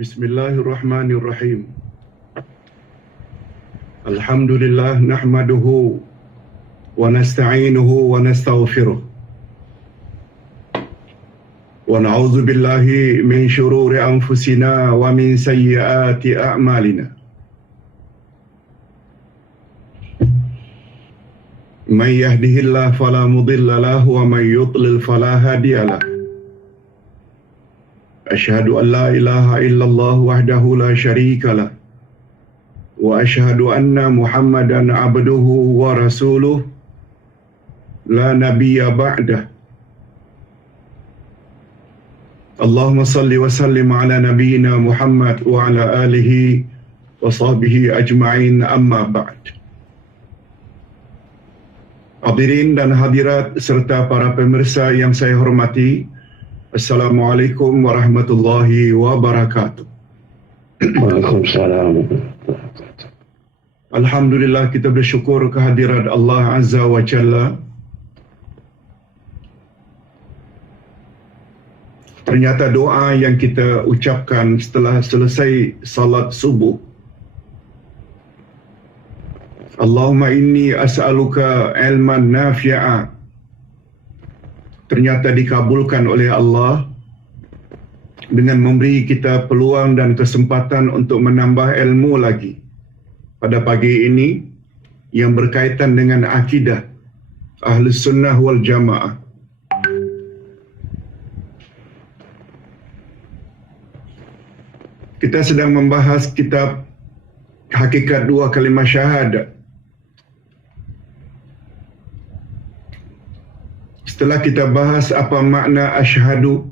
Bismillahirrahmanirrahim. Alhamdulillah nahmaduhu wa nasta'inuhu wa nastaghfiruh. Wa na'udzu billahi min shururi anfusina wa min sayyiati a'malina. Man yahdihillahu fala mudilla lahu wa man yudlil fala hadiya lahu. Asyhadu an la ilaha illallah wahdahu la syarika lah. Wa asyhadu anna Muhammadan abduhu wa rasuluh la nabiyya ba'dah. Allahumma salli wa sallim ala nabiyyina Muhammad wa ala alihi wa sahbihi ajma'in, amma ba'd. Hadirin dan hadirat serta para pemirsa yang saya hormati, Assalamualaikum warahmatullahi wabarakatuh. Waalaikumsalam. Alhamdulillah, kita bersyukur kehadirat Allah Azza wa Jalla. Ternyata doa yang kita ucapkan setelah selesai salat subuh, Allahumma inni as'aluka ilman nafi'a, ternyata dikabulkan oleh Allah dengan memberi kita peluang dan kesempatan untuk menambah ilmu lagi pada pagi ini yang berkaitan dengan akidah Ahlus Sunnah wal Jamaah. Kita sedang membahas kitab Hakikat Dua Kalimah Syahadat. Setelah kita bahas apa makna asyhadu,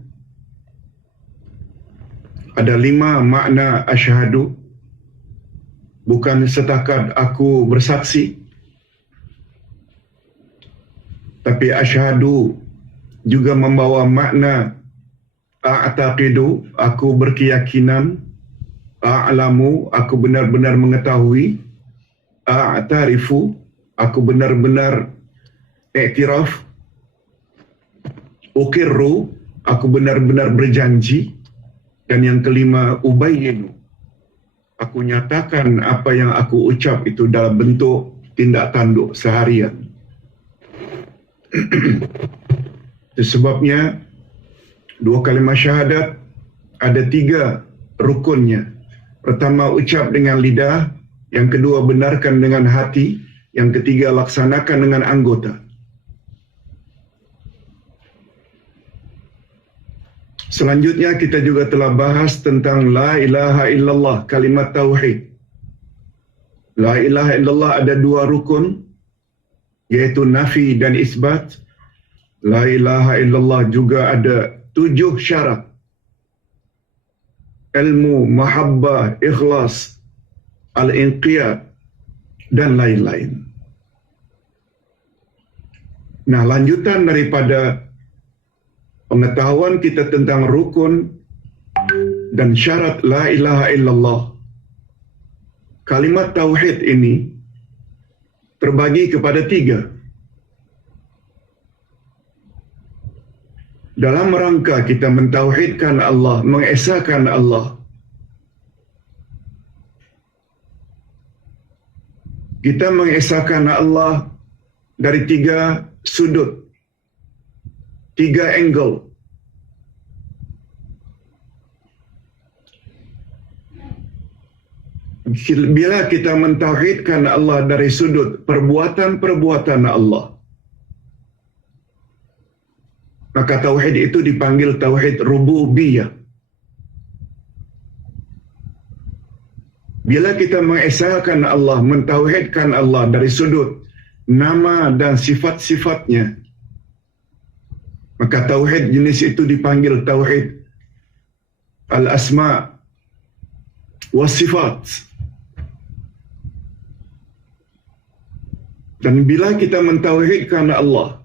ada 5 makna asyhadu. Bukan setakat aku bersaksi, tapi asyhadu juga membawa makna a'taqidu, aku berkeyakinan, a'lamu, aku benar-benar mengetahui, a'tarifu, aku benar-benar iktiraf, ukirru, aku benar-benar berjanji, dan yang kelima, ubayyinu, aku nyatakan apa yang aku ucap itu dalam bentuk tindak tanduk seharian. Itu sebabnya dua kalimah syahadat ada 3 rukunnya. Pertama, ucap dengan lidah. Yang kedua, benarkan dengan hati. Yang ketiga, laksanakan dengan anggota. Selanjutnya kita juga telah bahas tentang La ilaha illallah, kalimat tauhid. La ilaha illallah ada 2 rukun, yaitu nafi dan isbat. La ilaha illallah juga ada 7 syarat. Ilmu, mahabbah, ikhlas, al-inqiyad, dan lain-lain. Nah, lanjutan daripada pengetahuan kita tentang rukun dan syarat La ilaha illallah, kalimat tauhid ini terbagi kepada 3. Dalam rangka kita mentauhidkan Allah, mengesahkan Allah, kita mengesahkan Allah dari 3 sudut, 3 angle. Bila kita mentauhidkan Allah dari sudut perbuatan-perbuatan Allah, maka tauhid itu dipanggil tauhid rububiyah. Bila kita mengesahkan Allah, mentauhidkan Allah dari sudut nama dan sifat-sifatnya, maka tauhid jenis itu dipanggil tauhid al-asma wa sifat. Dan bila kita mentauhidkan Allah,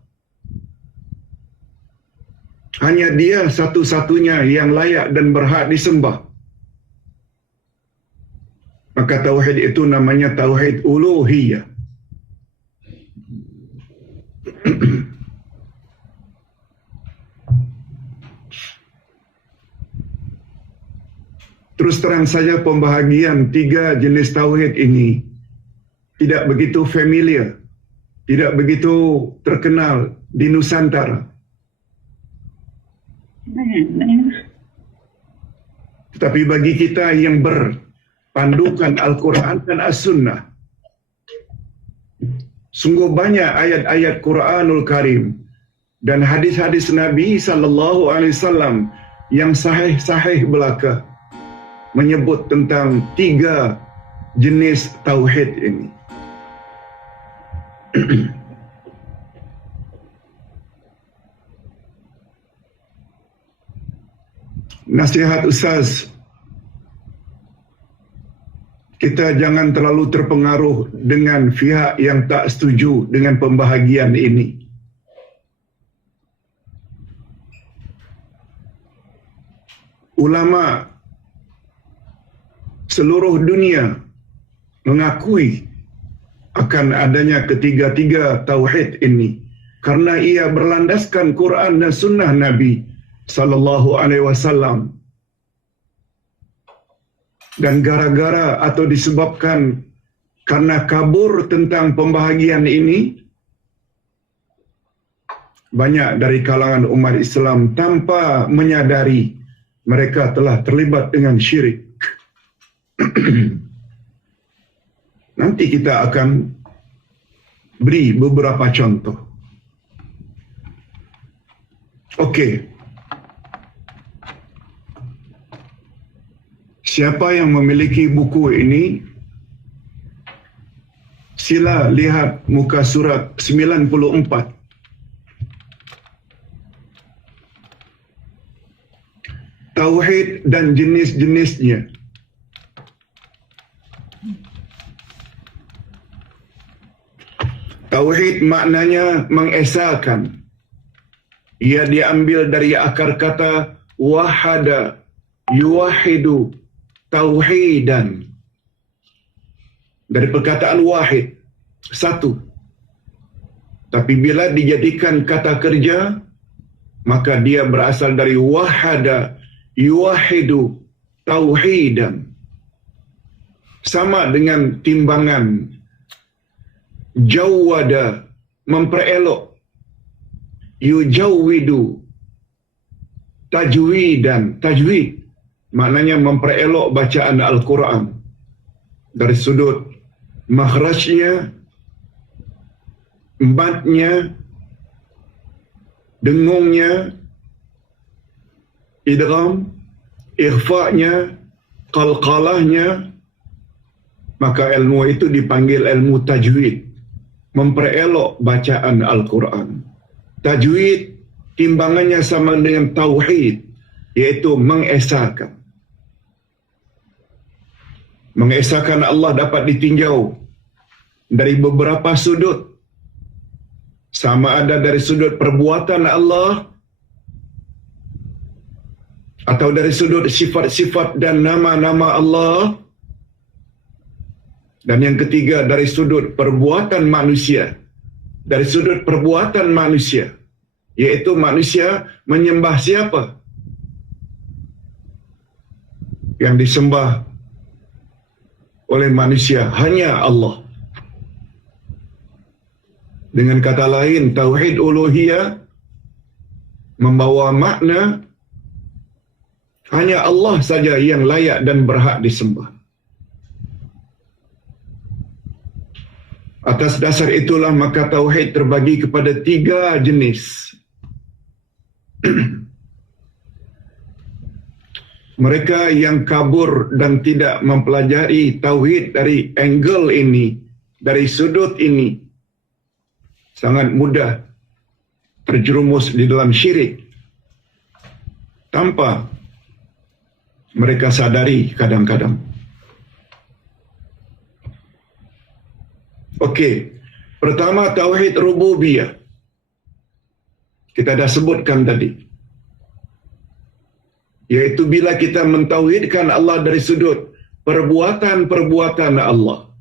hanya Dia satu-satunya yang layak dan berhak disembah, maka tauhid itu namanya tauhid uluhiyah. Terus terang saja pembahagian 3 jenis tauhid ini tidak begitu familiar, tidak begitu terkenal di Nusantara. Tetapi bagi kita yang berpandukan Al-Quran dan As-Sunnah, sungguh banyak ayat-ayat Quranul Karim dan hadis-hadis Nabi sallallahu alaihi wasallam yang sahih-sahih belaka menyebut tentang 3 jenis tauhid ini. Nasihat Ustaz, kita jangan terlalu terpengaruh dengan pihak yang tak setuju dengan pembahagian ini. Ulama seluruh dunia mengakui akan adanya ketiga-tiga tauhid ini karena ia berlandaskan Quran dan sunnah Nabi sallallahu alaihi wasallam. Dan gara-gara atau disebabkan karena kabur tentang pembahagian ini, banyak dari kalangan umat Islam tanpa menyadari mereka telah terlibat dengan syirik. Nanti kita akan beri beberapa contoh. Okey. Siapa yang memiliki buku ini, sila lihat muka surat 94. Tauhid dan jenis-jenisnya. Tauhid maknanya mengesahkan. Ia diambil dari akar kata wahada, yuwahidu, tauhidan. Dari perkataan wahid, satu. Tapi bila dijadikan kata kerja, maka dia berasal dari wahada, yuwahidu, tauhidan. Sama dengan timbangan jawwada, memperelok, yujawwidu, tajwidan, tajwid maknanya memperelok bacaan Al-Quran dari sudut makhrajnya, matnya, dengungnya, idgham, ikhfa'nya, qalqalahnya. Maka ilmu itu dipanggil ilmu tajwid, memperelok bacaan Al-Quran. Tajwid timbangannya sama dengan tauhid, yaitu mengesahkan. Mengesahkan Allah dapat ditinjau dari beberapa sudut. Sama ada dari sudut perbuatan Allah, atau dari sudut sifat-sifat dan nama-nama Allah. Dan yang ketiga dari sudut perbuatan manusia. Dari sudut perbuatan manusia, yaitu manusia menyembah siapa? Yang disembah oleh manusia hanya Allah. Dengan kata lain, tauhid uluhiyah membawa makna hanya Allah saja yang layak dan berhak disembah. Atas dasar itulah maka tauhid terbagi kepada 3 jenis. Mereka yang kabur dan tidak mempelajari tauhid dari angle ini, dari sudut ini, sangat mudah terjerumus di dalam syirik tanpa mereka sadari kadang-kadang. Okey, pertama tauhid rububiyah. Kita dah sebutkan tadi. Yaitu bila kita mentauhidkan Allah dari sudut perbuatan-perbuatan Allah.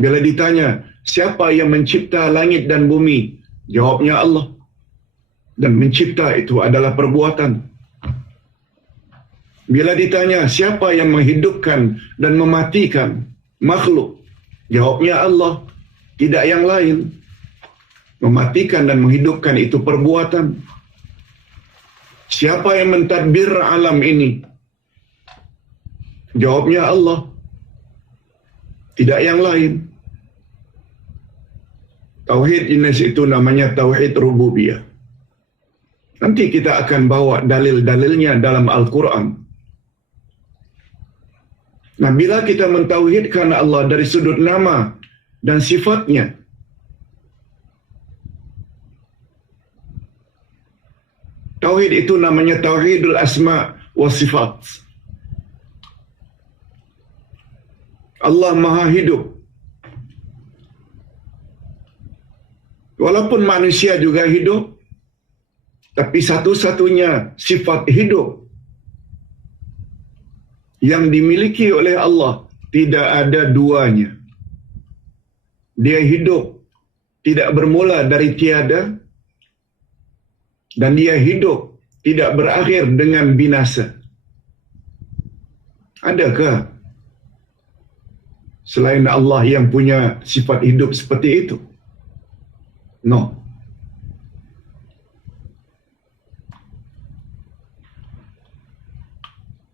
Bila ditanya, siapa yang mencipta langit dan bumi? Jawabnya Allah. Dan mencipta itu adalah perbuatan. Bila ditanya siapa yang menghidupkan dan mematikan makhluk, jawabnya Allah, tidak yang lain. Mematikan dan menghidupkan itu perbuatan. Siapa yang mentadbir alam ini? Jawabnya Allah, tidak yang lain. Tauhid jenis itu namanya tauhid rububiyah. Nanti kita akan bawa dalil-dalilnya dalam Al-Quran. Nah, bila kita mentauhidkan Allah dari sudut nama dan sifatnya, tauhid itu namanya tauhidul asma wa sifat. Allah Maha Hidup. Walaupun manusia juga hidup, tapi satu-satunya sifat hidup yang dimiliki oleh Allah tidak ada duanya. Dia hidup tidak bermula dari tiada, dan dia hidup tidak berakhir dengan binasa. Adakah selain Allah yang punya sifat hidup seperti itu? No.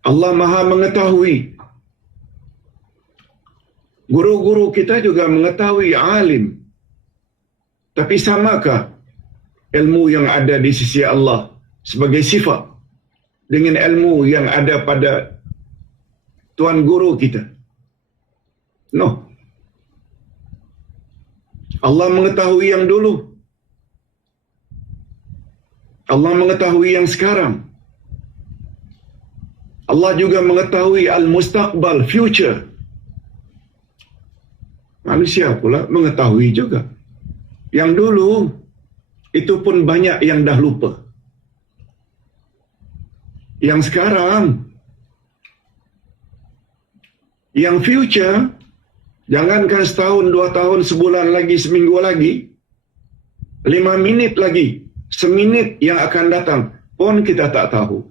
Allah Maha mengetahui. Guru-guru kita juga mengetahui, alim. Tapi samakah ilmu yang ada di sisi Allah sebagai sifat dengan ilmu yang ada pada tuan guru kita? No. Allah mengetahui yang dulu. Allah mengetahui yang sekarang. Allah juga mengetahui al-mustaqbal, future. Manusia pula mengetahui juga. Yang dulu, itu pun banyak yang dah lupa. Yang sekarang, yang future, jangankan setahun, 2 tahun, sebulan lagi, seminggu lagi, 5 minit lagi, seminit yang akan datang, pun kita tak tahu.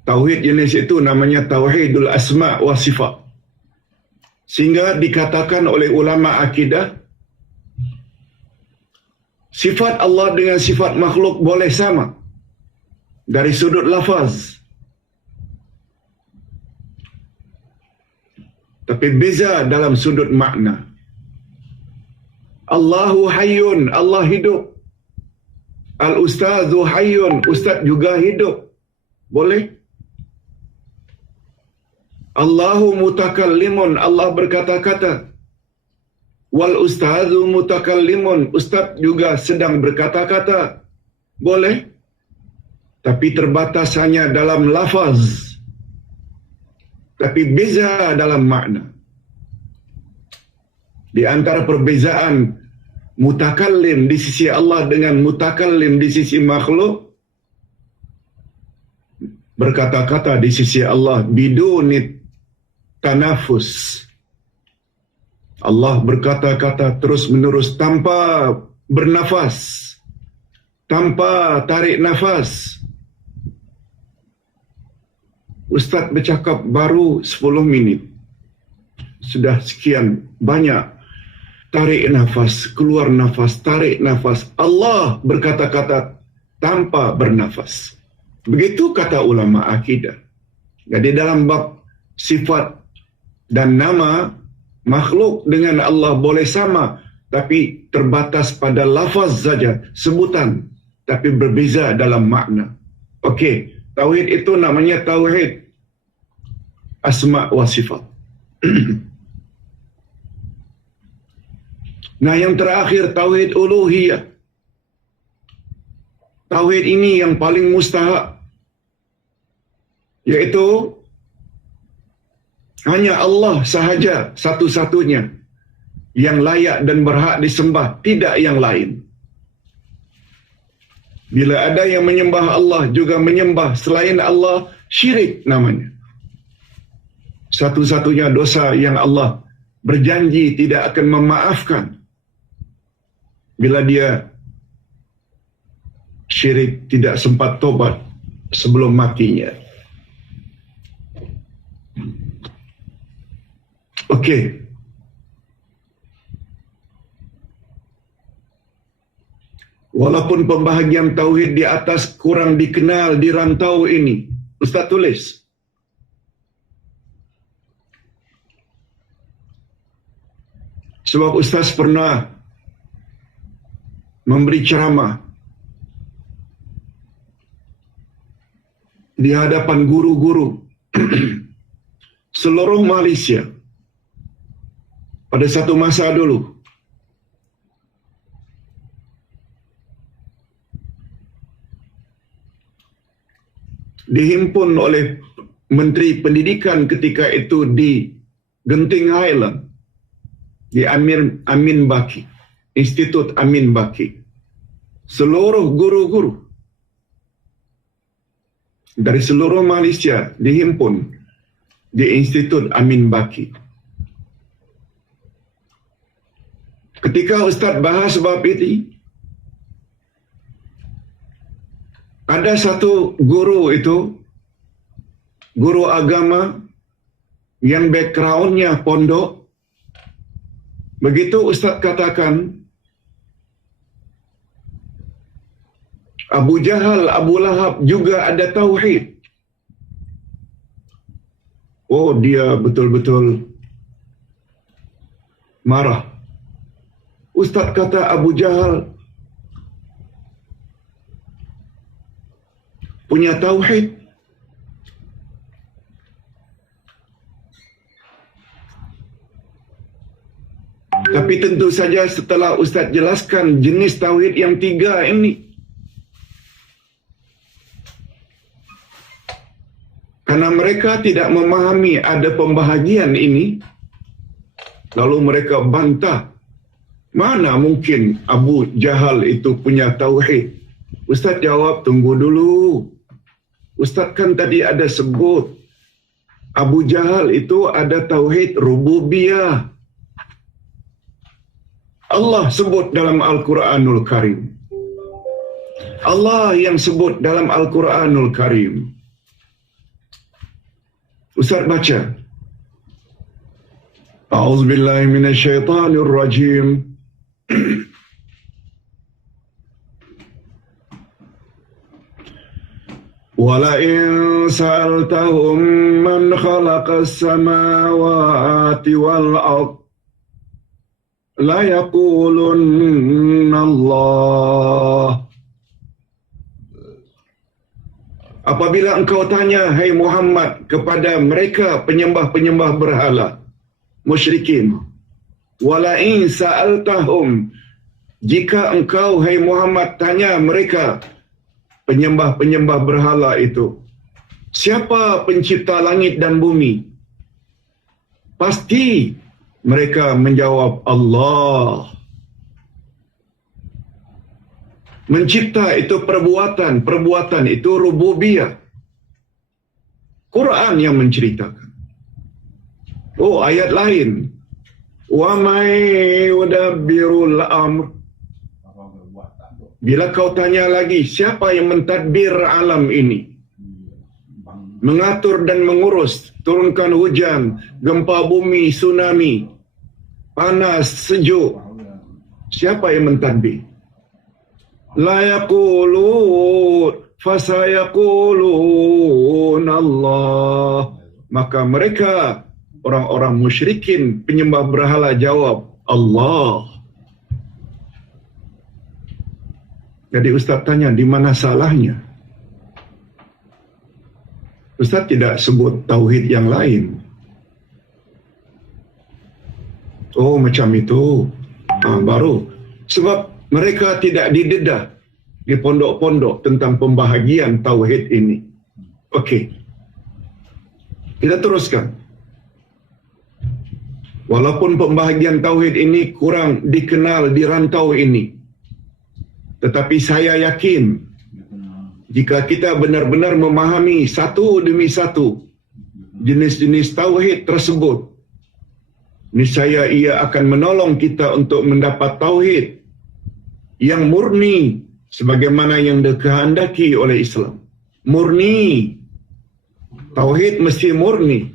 Tauhid jenis itu namanya tauhidul asma wa sifat. Sehingga dikatakan oleh ulama akidah, sifat Allah dengan sifat makhluk boleh sama dari sudut lafaz, tapi beza dalam sudut makna. Allahu hayyun, Allah hidup. Al-ustadzu hayyun, ustaz juga hidup. Boleh? Allahu mutakallimun, Allah berkata-kata. Wal ustadzu mutakallimun, ustaz juga sedang berkata-kata. Boleh? Tapi terbatas hanya dalam lafaz. Tapi beza dalam makna. Di antara perbezaan mutakallim di sisi Allah dengan mutakallim di sisi makhluk, berkata-kata di sisi Allah bidunit tanafus. Allah berkata-kata terus-menerus tanpa bernafas, tanpa tarik nafas. Ustaz bercakap baru 10 minit. Sudah sekian banyak tarik nafas, keluar nafas, tarik nafas. Allah berkata-kata tanpa bernafas. Begitu kata ulama akidah. Jadi dalam bab sifat dan nama, makhluk dengan Allah boleh sama, tapi terbatas pada lafaz saja, sebutan, tapi berbeza dalam makna. Okey, tauhid itu namanya tauhid asma wa sifat. Nah, yang terakhir tauhid uluhiyah. Tauhid ini yang paling mustahak, yaitu hanya Allah sahaja satu-satunya yang layak dan berhak disembah, tidak yang lain. Bila ada yang menyembah Allah juga menyembah selain Allah, syirik namanya. Satu-satunya dosa yang Allah berjanji tidak akan memaafkan bila dia syirik, tidak sempat tobat sebelum matinya. Okey. Walaupun pembahagian tauhid di atas kurang dikenal di rantau ini, Ustaz tulis. Sebab Ustaz pernah memberi ceramah di hadapan guru-guru seluruh Malaysia pada satu masa dulu. Dihimpun oleh Menteri Pendidikan ketika itu di Genting Highland, di Amin Baki, Institut Amin Baki. Seluruh guru-guru dari seluruh Malaysia dihimpun di Institut Amin Baki. Ketika Ustaz bahas bab ini, ada satu guru itu, guru agama yang backgroundnya pondok. Begitu Ustaz katakan, Abu Jahal, Abu Lahab juga ada tauhid. Oh, dia betul-betul marah. Ustaz kata Abu Jahal punya tauhid. Tapi tentu saja setelah Ustaz jelaskan jenis tauhid yang 3 ini, karena mereka tidak memahami ada pembahagian ini, lalu mereka bantah, mana mungkin Abu Jahal itu punya tauhid. Ustaz jawab, tunggu dulu. Ustaz kan tadi ada sebut Abu Jahal itu ada tauhid rububiyah. Allah sebut dalam Al-Quranul Karim. Allah yang sebut dalam Al-Quranul Karim. Ustaz baca. A'udzubillahi minasyaitanirrajim. وَلَئِن سَأَلْتَهُمْ مَنْ خَلَقَ السَّمَاوَاتِ وَالْأَرْضَ لَيَقُولُنَّ اللَّهُ. Apabila engkau tanya, hai Muhammad, kepada mereka penyembah-penyembah berhala, musyrikin, وَلَئِن سَأَلْتَهُمْ, jika engkau, hai Muhammad, tanya mereka, penyembah-penyembah berhala itu, siapa pencipta langit dan bumi? Pasti mereka menjawab, Allah. Mencipta itu perbuatan, perbuatan itu rububiyah. Quran yang menceritakan. Oh, ayat lain. Wa may yudabbirul amr. Bila kau tanya lagi, siapa yang mentadbir alam ini? Mengatur dan mengurus, turunkan hujan, gempa bumi, tsunami, panas, sejuk. Siapa yang mentadbir? La yaqulun fasayaqulun Allah. Maka mereka, orang-orang musyrikin, penyembah berhala, jawab, Allah. Jadi Ustaz tanya, di mana salahnya? Ustaz tidak sebut tauhid yang lain. Oh, macam itu. Baru. Sebab mereka tidak didedah di pondok-pondok tentang pembahagian tauhid ini. Okey. Kita teruskan. Walaupun pembahagian tauhid ini kurang dikenal di rantau ini, tetapi saya yakin jika kita benar-benar memahami satu demi satu jenis-jenis tauhid tersebut, niscaya ia akan menolong kita untuk mendapat tauhid yang murni sebagaimana yang dikehendaki oleh Islam. Murni. Tauhid mesti murni.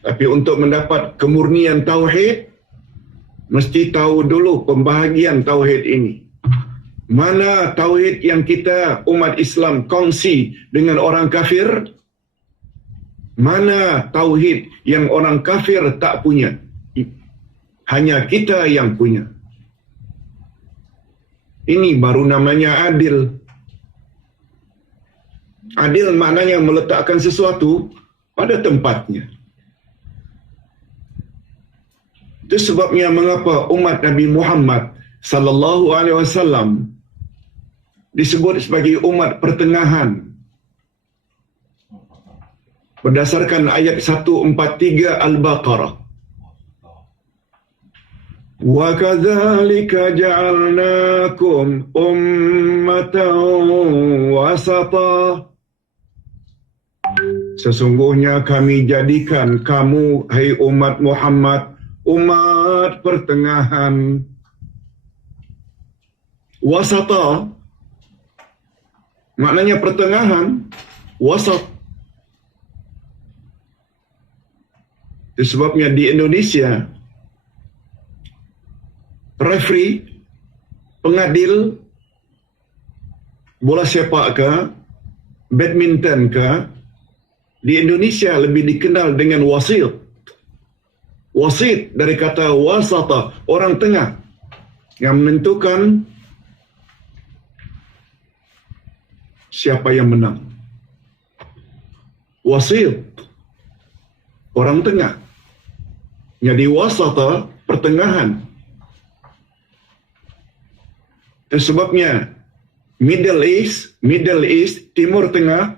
Tapi untuk mendapat kemurnian tauhid, mesti tahu dulu pembahagian tauhid ini. Mana tauhid yang kita umat Islam kongsi dengan orang kafir? Mana tauhid yang orang kafir tak punya? Hanya kita yang punya. Ini baru namanya adil. Adil maknanya meletakkan sesuatu pada tempatnya. Itu sebabnya mengapa umat Nabi Muhammad sallallahu alaihi wasallam disebut sebagai umat pertengahan. Berdasarkan ayat 143 Al-Baqarah. Wa kadzalika ja'alnakum ummatan wasata. Sesungguhnya kami jadikan kamu, hai umat Muhammad, umat pertengahan. Wasata maknanya pertengahan, wasat. Itu sebabnya di Indonesia, referee, pengadil bola sepak ke, badminton ke, di Indonesia lebih dikenal dengan wasit. Wasit dari kata wasata, orang tengah yang menentukan siapa yang menang. Wasit, orang tengah. Jadi wasata, pertengahan. Itu sebabnya Middle East, Timur Tengah,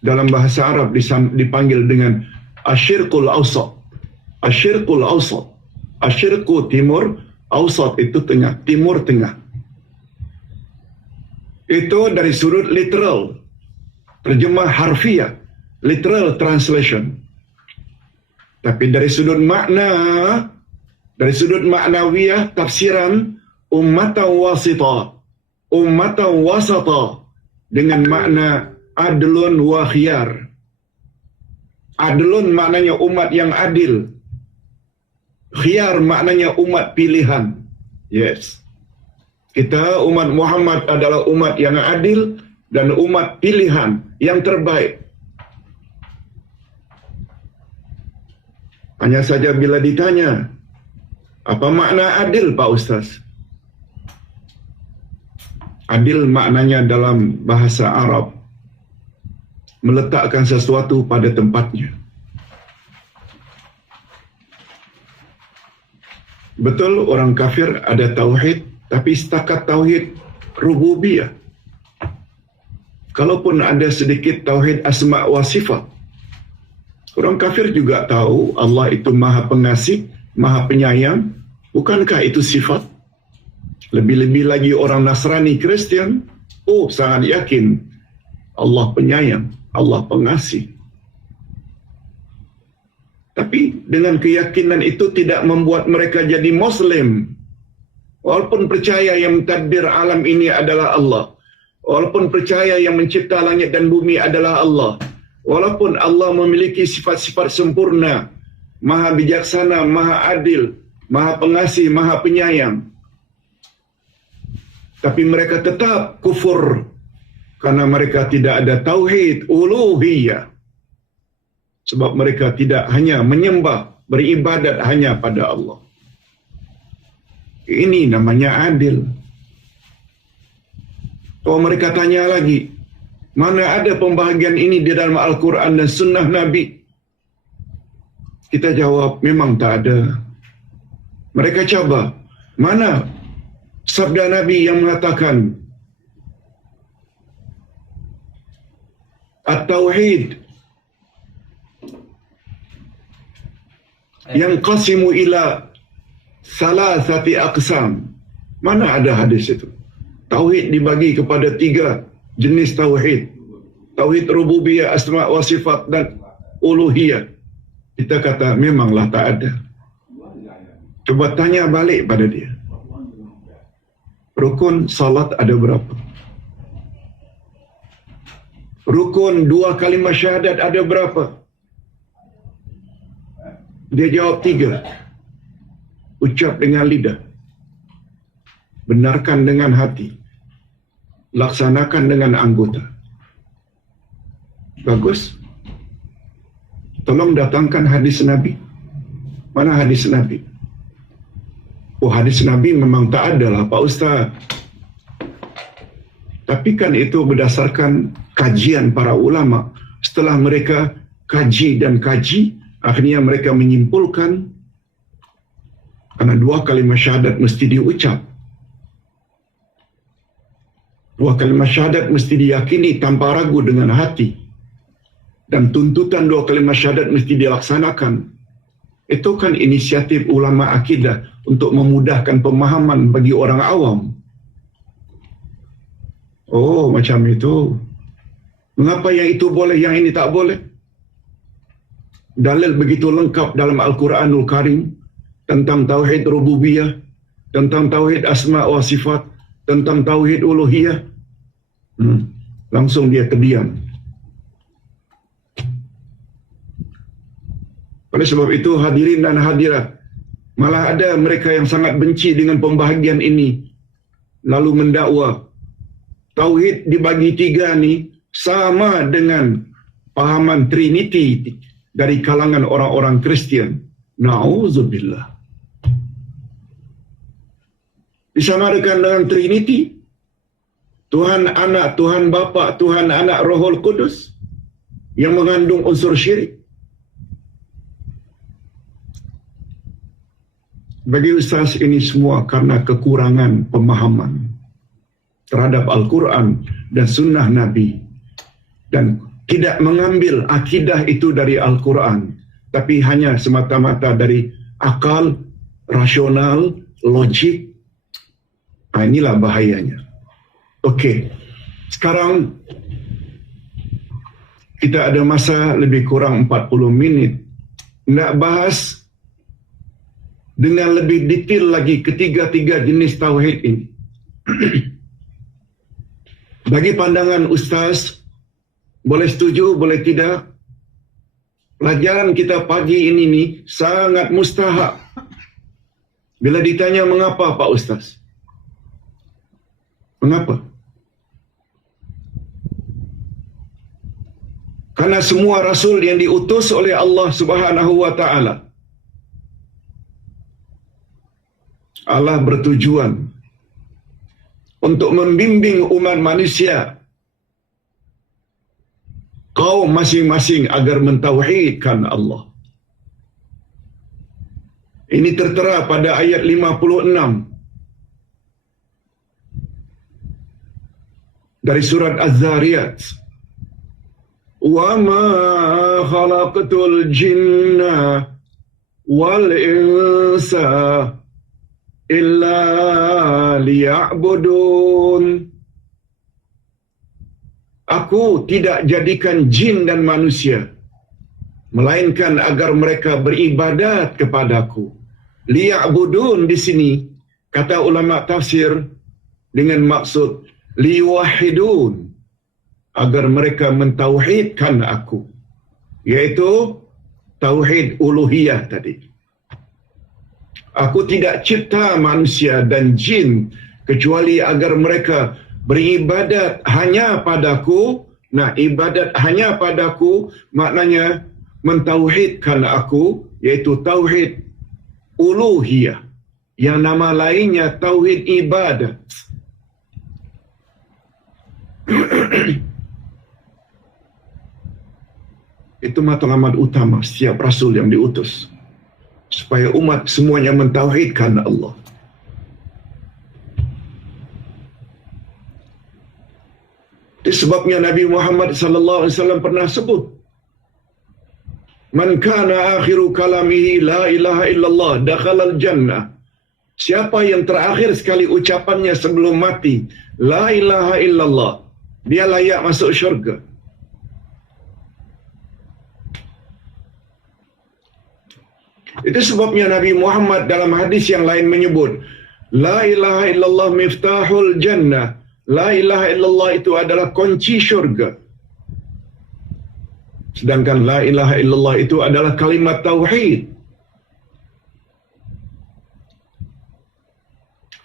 dalam bahasa Arab dipanggil dengan Asyirqul Awsat. Asyirqul Awsat. Asyirqu timur, Awsat itu tengah, timur tengah. Itu dari sudut literal, terjemah harfiah, literal translation. Tapi dari sudut makna, dari sudut maknawiyah, tafsiran ummatan wasita, ummatan wasata, dengan makna adlun wa khiyar. Adlun maknanya umat yang adil. Khiyar maknanya umat pilihan. Yes. Kita umat Muhammad adalah umat yang adil dan umat pilihan yang terbaik. Hanya saja bila ditanya, apa makna adil, Pak Ustaz? Adil maknanya dalam bahasa Arab meletakkan sesuatu pada tempatnya. Betul orang kafir ada tauhid, tapi setakat tauhid rububiyah. Kalaupun ada sedikit tauhid asma wa sifat, orang kafir juga tahu Allah itu Maha Pengasih, Maha Penyayang. Bukankah itu sifat? Lebih-lebih lagi orang Nasrani, Kristen, sangat yakin Allah penyayang, Allah pengasih. Tapi dengan keyakinan itu tidak membuat mereka jadi Muslim. Walaupun percaya yang mentadbir alam ini adalah Allah, walaupun percaya yang mencipta langit dan bumi adalah Allah, walaupun Allah memiliki sifat-sifat sempurna, Maha bijaksana, Maha adil, Maha pengasih, Maha penyayang, tapi mereka tetap kufur karena mereka tidak ada tauhid uluhiyah. Sebab mereka tidak hanya menyembah, beribadat hanya pada Allah. Ini namanya adil. Kalau mereka tanya lagi, mana ada pembahagian ini di dalam Al-Quran dan Sunnah Nabi? Kita jawab, memang tak ada. Mereka coba, mana sabda Nabi yang mengatakan At-Tauhid yang qasimu ila salasati aqsam? Mana ada hadis itu? Tauhid dibagi kepada 3 jenis tauhid. Tauhid rububiyah, asma wa sifat, dan uluhiyah. Kita kata memanglah tak ada. Coba tanya balik pada dia. Rukun salat ada berapa? Rukun 2 kalimah syahadat ada berapa? Dia jawab 3. Ucap dengan lidah, benarkan dengan hati, laksanakan dengan anggota. Bagus. Tolong datangkan hadis Nabi. Mana hadis Nabi? Oh, hadis Nabi memang tak ada lah Pak Ustaz. Tapi kan itu berdasarkan kajian para ulama. Setelah mereka kaji dan kaji, akhirnya mereka menyimpulkan karena 2 kalimah syahadat mesti diucap. 2 kalimah syahadat mesti diyakini tanpa ragu dengan hati. Dan tuntutan 2 kalimah syahadat mesti dilaksanakan. Itu kan inisiatif ulama akidah untuk memudahkan pemahaman bagi orang awam. Oh, macam itu. Mengapa yang itu boleh, yang ini tak boleh? Dalil begitu lengkap dalam Al-Quranul Karim tentang tauhid rububiyah, tentang tauhid asma wa sifat, tentang tauhid uluhiyah. Langsung dia terdiam. Oleh sebab itu, hadirin dan hadirat, malah ada mereka yang sangat benci dengan pembahagian ini, lalu mendakwa tauhid dibagi 3 ni sama dengan pahaman Trinity dari kalangan orang-orang Kristian. Na'udzubillah. Disamakan dengan Trinity, Tuhan Anak, Tuhan Bapa, Tuhan Anak, Rohul Kudus, yang mengandung unsur syirik. Bagi Ustaz, ini semua karena kekurangan pemahaman terhadap Al-Quran dan Sunnah Nabi, dan tidak mengambil akidah itu dari Al-Quran, tapi hanya semata-mata dari akal, rasional, logik. Inilah bahayanya. Okey, sekarang kita ada masa lebih kurang 40 minit nak bahas dengan lebih detail lagi ketiga-tiga jenis tauhid ini. Bagi pandangan Ustaz, boleh setuju, boleh tidak, pelajaran kita pagi ini ni sangat mustahak. Bila ditanya mengapa Pak Ustaz? Mengapa? Karena semua rasul yang diutus oleh Allah Subhanahu wa taala, Allah bertujuan untuk membimbing umat manusia, kaum masing-masing, agar mentauhidkan Allah. Ini tertera pada ayat 56 dari surat Az-Zariyat. Wa ma khalaqtul jinna wal insa illa liya'budun. Aku tidak jadikan jin dan manusia melainkan agar mereka beribadat kepadaku. Liya'budun di sini kata ulama tafsir dengan maksud liwahidun, agar mereka mentauhidkan aku, yaitu tauhid uluhiyah tadi. Aku tidak cipta manusia dan jin kecuali agar mereka beribadat hanya padaku. Nah, ibadat hanya padaku maknanya mentauhidkan aku, yaitu tauhid uluhiyah, yang nama lainnya tauhid ibadat. Itu matlamat utama setiap rasul yang diutus, supaya umat semuanya mentauhidkan Allah. Itu sebabnya Nabi Muhammad sallallahu alaihi wasallam pernah sebut, man kana akhiru kalamihi la ilaha illallah dakhalal jannah. Siapa yang terakhir sekali ucapannya sebelum mati la ilaha illallah, dia layak masuk syurga. Itu sebabnya Nabi Muhammad dalam hadis yang lain menyebut, La ilaha illallah miftahul jannah. La ilaha illallah itu adalah kunci syurga. Sedangkan la ilaha illallah itu adalah kalimat tauhid.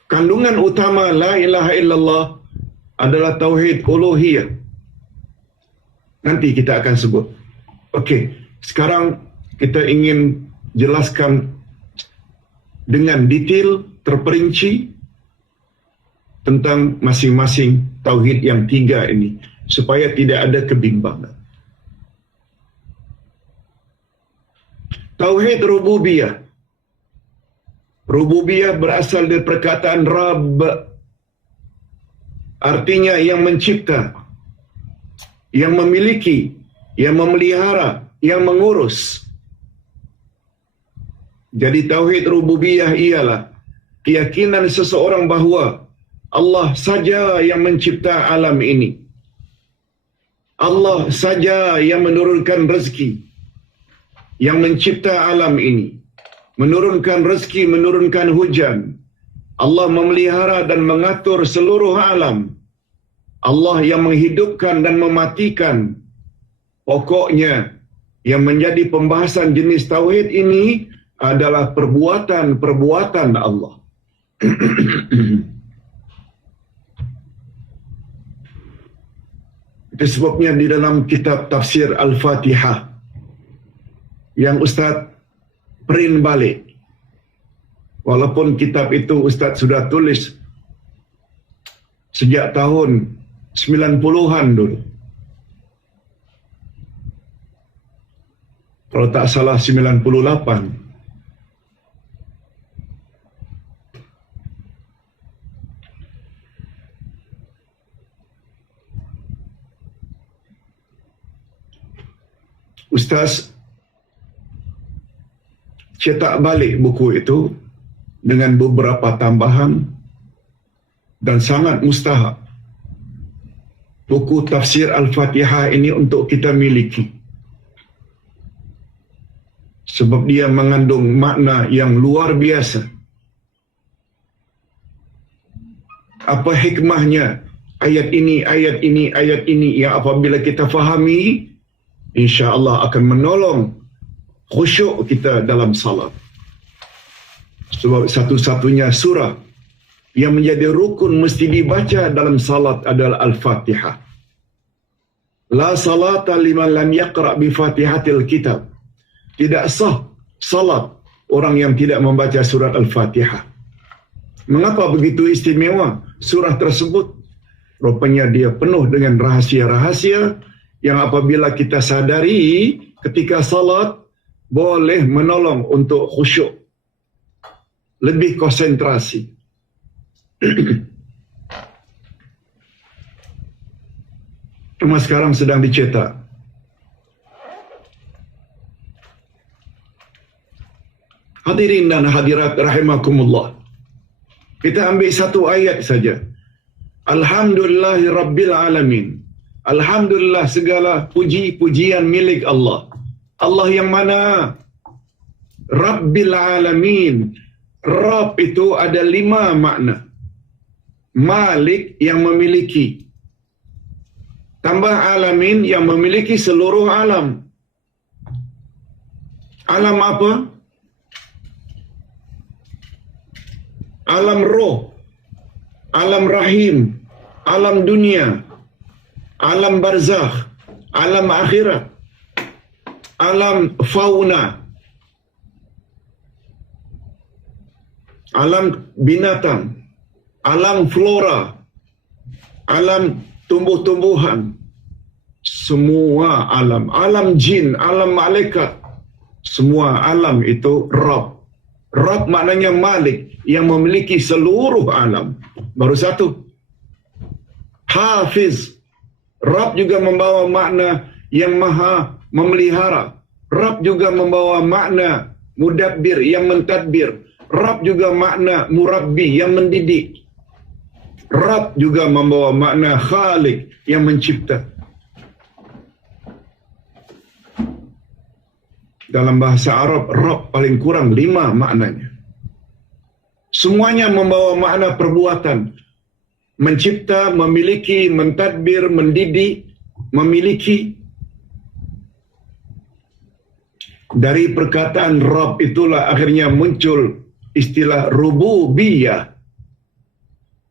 Kandungan utama la ilaha illallah adalah tauhid uluhiyah. Nanti kita akan sebut. Okey, sekarang kita ingin jelaskan dengan detail terperinci tentang masing-masing tauhid yang tiga ini supaya tidak ada kebimbangan. Tauhid rububiyah. Rububiyah berasal dari perkataan Rabb. Artinya yang mencipta, yang memiliki, yang memelihara, yang mengurus. Jadi tauhid rububiyah ialah keyakinan seseorang bahawa Allah saja yang mencipta alam ini. Allah saja yang menurunkan rezeki, yang mencipta alam ini, menurunkan rezeki, menurunkan hujan. Allah memelihara dan mengatur seluruh alam. Allah yang menghidupkan dan mematikan. Pokoknya yang menjadi pembahasan jenis tauhid ini adalah perbuatan-perbuatan Allah. Itu sebabnya di dalam kitab tafsir Al-Fatihah yang Ustaz print balik, walaupun kitab itu Ustaz sudah tulis sejak tahun 90-an dulu. Kalau tak salah 98. Ustaz cetak balik buku itu dengan beberapa tambahan dan sangat mustahak. Buku tafsir Al-Fatihah ini untuk kita miliki. Sebab dia mengandung makna yang luar biasa. Apa hikmahnya ayat ini, ayat ini, ayat ini yang apabila kita fahami, insya-Allah akan menolong khusyuk kita dalam salat. Sebab satu-satunya surah yang menjadi rukun mesti dibaca dalam salat adalah Al-Fatihah. La salata liman lam yaqra' bi Fatihatil kitab. Tidak sah salat orang yang tidak membaca surat Al-Fatihah. Mengapa begitu istimewa surah tersebut? Rupanya dia penuh dengan rahasia-rahasia yang apabila kita sadari ketika salat boleh menolong untuk khusyuk, lebih konsentrasi. Cuma sekarang sedang dicetak. Hadirin dan hadirat rahimakumullah. Kita ambil satu ayat saja. Alhamdulillahi Rabbil Alamin. Alhamdulillah segala puji-pujian milik Allah. Allah yang mana? Rabbil Alamin. Rabb itu ada 5 makna. Malik yang memiliki. Tambah Alamin yang memiliki seluruh alam. Alam apa? Alam roh, alam rahim, alam dunia, alam barzakh, alam akhirat, alam fauna, alam binatang, alam flora, alam tumbuh-tumbuhan, semua alam, alam jin, alam malaikat, semua alam itu Rabb. Rabb maknanya Malik yang memiliki seluruh alam. Baru satu. Hafiz. Rabb juga membawa makna yang maha memelihara. Rabb juga membawa makna mudabbir yang mentadbir. Rabb juga makna murabbi yang mendidik. Rabb juga membawa makna Khalik yang mencipta. Dalam bahasa Arab, Rabb paling kurang 5 maknanya. Semuanya membawa makna perbuatan. Mencipta, memiliki, mentadbir, mendidik, memiliki. Dari perkataan Rabb itulah akhirnya muncul istilah rububiyah.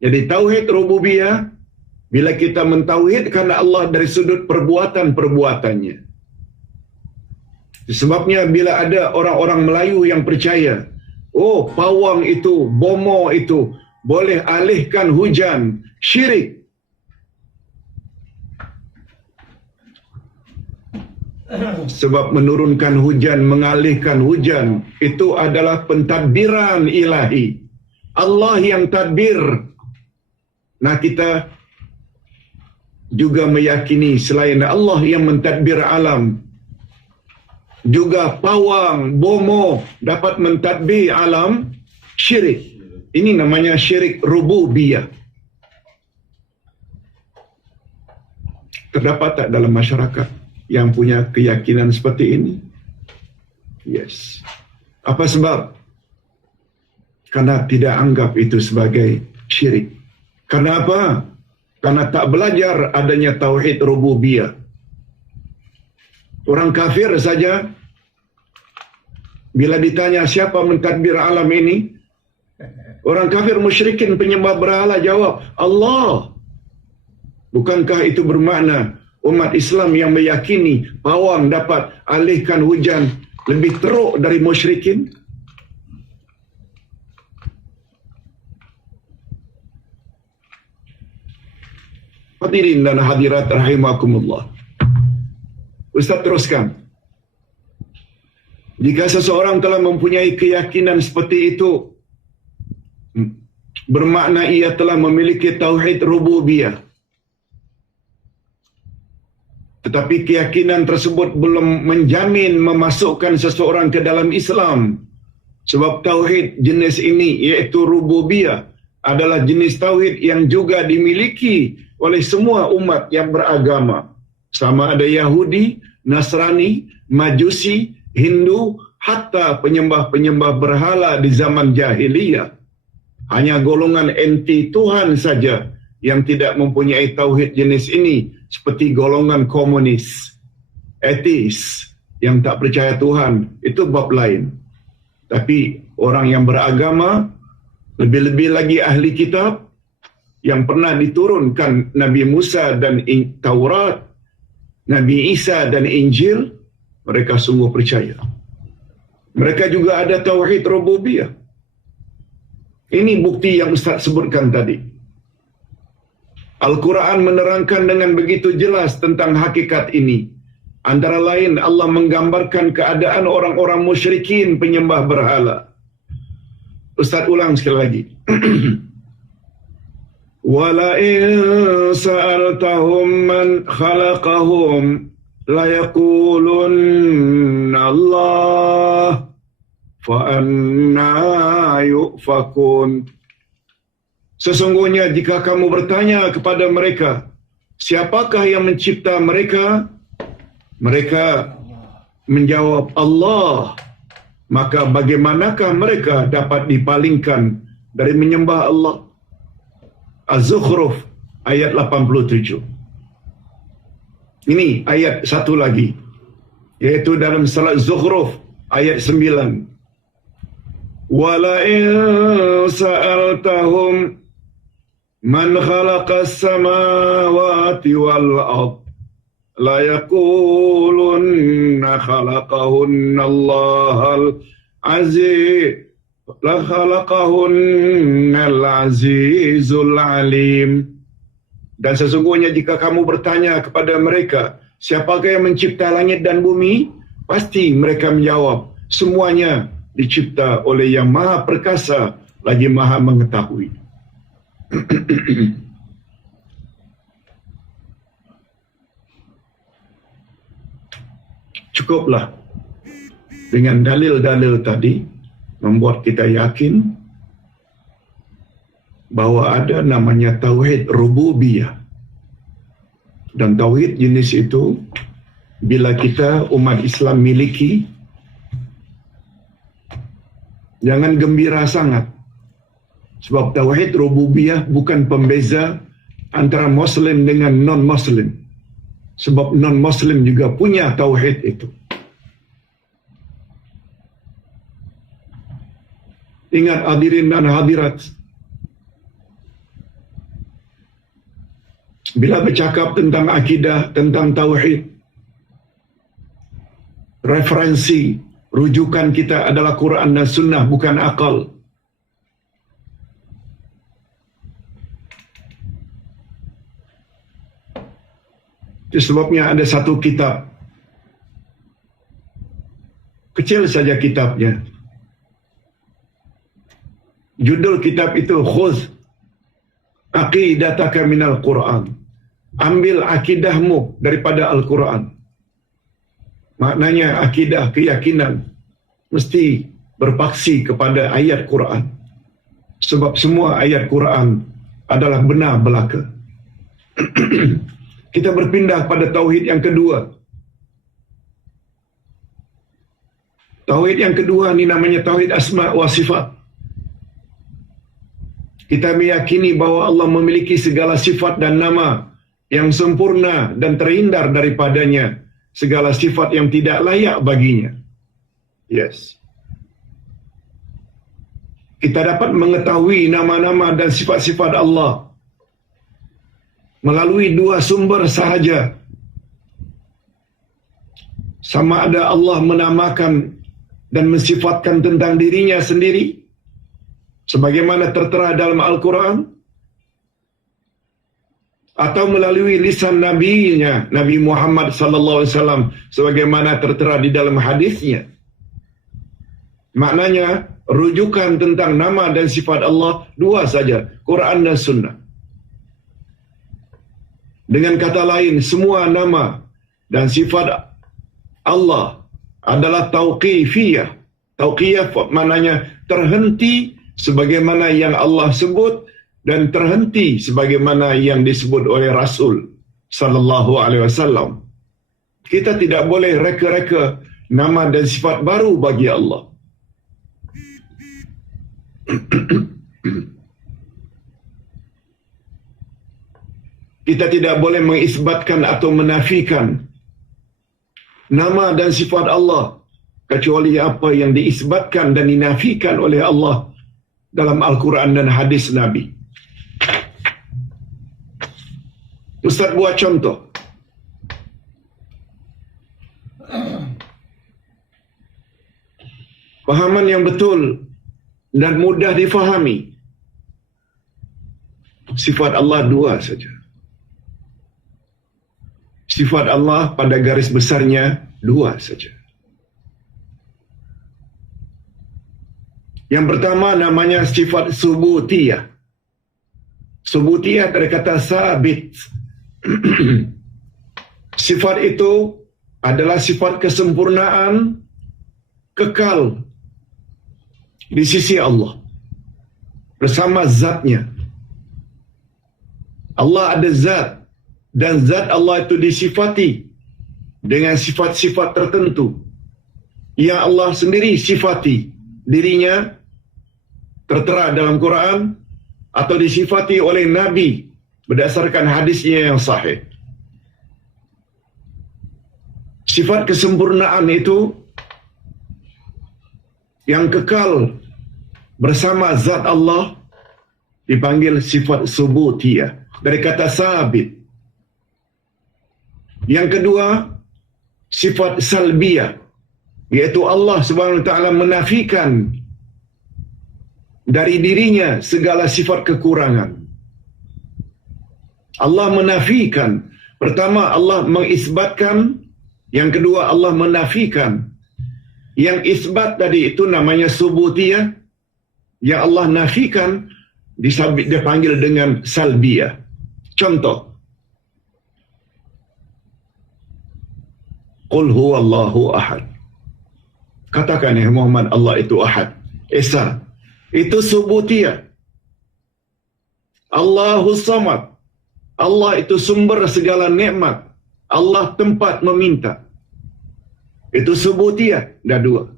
Jadi tauhid rububiyah, bila kita mentauhidkan Allah dari sudut perbuatan-perbuatannya. Sebabnya bila ada orang-orang Melayu yang percaya, oh pawang itu, bomo itu boleh alihkan hujan, syirik. Sebab menurunkan hujan, mengalihkan hujan, itu adalah pentadbiran ilahi. Allah yang tadbir. Nah, kita juga meyakini selain Allah yang mentadbir alam, juga pawang, bomo dapat mentadbir alam, syirik. Ini namanya syirik rububiyah. Terdapat tak dalam masyarakat yang punya keyakinan seperti ini? Yes. Apa sebab? Karena tidak anggap itu sebagai syirik. Karena apa? Karena tak belajar adanya tauhid rububiyah. Orang kafir saja, bila ditanya siapa mentadbir alam ini, orang kafir musyrikin penyembah berhala jawab, Allah. Bukankah itu bermakna umat Islam yang meyakini pawang dapat alihkan hujan lebih teruk dari musyrikin? Hadirin dan hadirat rahimakumullah. Ustaz teruskan. Jika seseorang telah mempunyai keyakinan seperti itu, bermakna ia telah memiliki tauhid rububiyah. Tetapi keyakinan tersebut belum menjamin memasukkan seseorang ke dalam Islam. Sebab tauhid jenis ini, iaitu rububiyah, adalah jenis tauhid yang juga dimiliki oleh semua umat yang beragama. Sama ada Yahudi, Nasrani, Majusi, Hindu, hatta penyembah-penyembah berhala di zaman jahiliyah. Hanya golongan anti Tuhan saja yang tidak mempunyai tauhid jenis ini, seperti golongan komunis, ateis, yang tak percaya Tuhan. Itu bab lain. Tapi orang yang beragama, lebih-lebih lagi ahli kitab, yang pernah diturunkan Nabi Musa dan Taurat, Nabi Isa dan Injil, mereka sungguh percaya. Mereka juga ada tauhid rububiyah. Ini bukti yang Ustaz sebutkan tadi. Al-Quran menerangkan dengan begitu jelas tentang hakikat ini. Antara lain Allah menggambarkan keadaan orang-orang musyrikin penyembah berhala. Ustaz ulang sekali lagi. Wala in sa'altahum man khalaqahum la yaqulunna Allah fa anna yufakun. Sesungguhnya jika kamu bertanya kepada mereka, siapakah yang mencipta mereka? Mereka menjawab Allah. Maka bagaimanakah mereka dapat dipalingkan dari menyembah Allah? Az-Zukhruf ayat 87. Ini ayat satu lagi, yaitu dalam surat Zukhruf ayat 9. Wala in sa'altahum man khalaqas samawati wal ard la yaqulunna khalaqahunna Allahal aziz la khalaqahunnal azizul alim. Dan sesungguhnya jika kamu bertanya kepada mereka, siapakah yang mencipta langit dan bumi? Pasti mereka menjawab, semuanya dicipta oleh yang maha perkasa lagi maha mengetahui. Cukuplah dengan dalil-dalil tadi membuat kita yakin bahwa ada namanya tauhid rububiyah. Dan tauhid jenis itu bila kita umat Islam miliki, jangan gembira sangat. Sebab tauhid rububiyah bukan pembeza antara Muslim dengan non-Muslim. Sebab non-Muslim juga punya tauhid itu. Ingat hadirin dan hadirat, bila bercakap tentang akidah, tentang tauhid, referensi, rujukan kita adalah Quran dan Sunnah, bukan akal. Itu sebabnya ada satu kitab, kecil saja kitabnya. Judul kitab itu Khudh Aqidataka minal Quran. Ambil akidahmu daripada Al-Quran. Maknanya akidah, keyakinan mesti berpaksi kepada ayat Quran. Sebab semua ayat Quran adalah benar belaka. Kita berpindah pada tauhid yang kedua. Tauhid yang kedua ni namanya tauhid asma wa sifat. Kita meyakini bahawa Allah memiliki segala sifat dan nama yang sempurna dan terhindar daripadanya segala sifat yang tidak layak baginya. Yes. Kita dapat mengetahui nama-nama dan sifat-sifat Allah melalui dua sumber sahaja. Sama ada Allah menamakan dan mensifatkan tentang dirinya sendiri sebagaimana tertera dalam Al-Quran, atau melalui lisan nabinya, Nabi Muhammad sallallahu alaihi wasallam, sebagaimana tertera di dalam hadisnya. Maknanya rujukan tentang nama dan sifat Allah dua saja, Quran dan Sunnah. Dengan kata lain, semua nama dan sifat Allah adalah tauqifiyah. Tauqifiyah maknanya terhenti sebagaimana yang Allah sebut dan terhenti sebagaimana yang disebut oleh Rasul sallallahu alaihi wasallam. Kita tidak boleh reka-reka nama dan sifat baru bagi Allah. Kita tidak boleh mengisbatkan atau menafikan nama dan sifat Allah kecuali apa yang diisbatkan dan dinafikan oleh Allah dalam Al-Quran dan hadis Nabi. Ustaz buat contoh. Fahaman yang betul dan mudah difahami. Sifat Allah dua saja. Sifat Allah pada garis besarnya dua saja. Yang pertama namanya sifat subutiyah. Subutiyah dari kata sabit. Sifat itu adalah sifat kesempurnaan kekal di sisi Allah bersama zatnya. Allah ada zat dan zat Allah itu disifati dengan sifat-sifat tertentu yang Allah sendiri sifati dirinya, tertera dalam Quran atau disifati oleh Nabi berdasarkan hadisnya yang sahih. Sifat kesempurnaan itu yang kekal bersama zat Allah dipanggil sifat subutiyah dari kata sabit. Yang kedua, sifat salbiyah, iaitu Allah Subhanahu wa taala menafikan dari dirinya segala sifat kekurangan. Allah menafikan. Pertama Allah mengisbatkan, yang kedua Allah menafikan. Yang isbat tadi itu namanya subutiyah, yang Allah nafikan dipanggil dengan salbiyah. Contoh, Qul huwallahu ahad. Katakan ya Muhammad, Allah itu ahad, esa. Itu subutiyah. Allahus samad. Allah itu sumber segala nikmat. Allah tempat meminta. Itu subutiyah. Dah dua.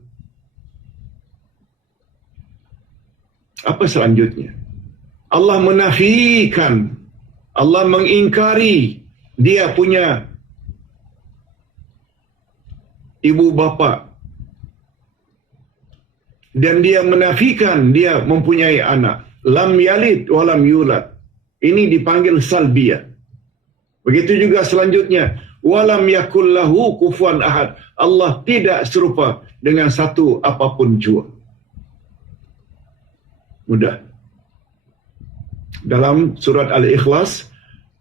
Apa selanjutnya? Allah menafikan, Allah mengingkari dia punya ibu bapa, dan dia menafikan dia mempunyai anak. Lam yalid walam yulad. Ini dipanggil salbiyah. Begitu juga selanjutnya, walam yakul lahu kufuwan ahad. Allah tidak serupa dengan satu apapun jua. Mudah. Dalam surat Al-Ikhlas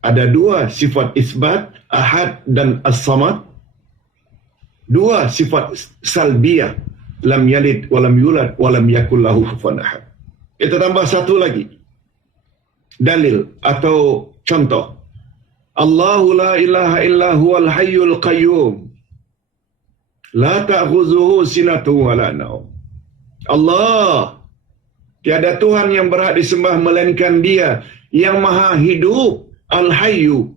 ada dua sifat isbat, ahad dan as-samad. Dua sifat salbiyah, lam yalid walam yulad walam yakul lahu kufuwan ahad. Kita tambah satu lagi dalil atau contoh. Allahu la ilaha illa huwal hayyul qayyum la ta'khuzuhu sinatun wa la naum. Allah, tiada Tuhan yang berhak disembah melainkan Dia yang maha hidup, al-hayyu.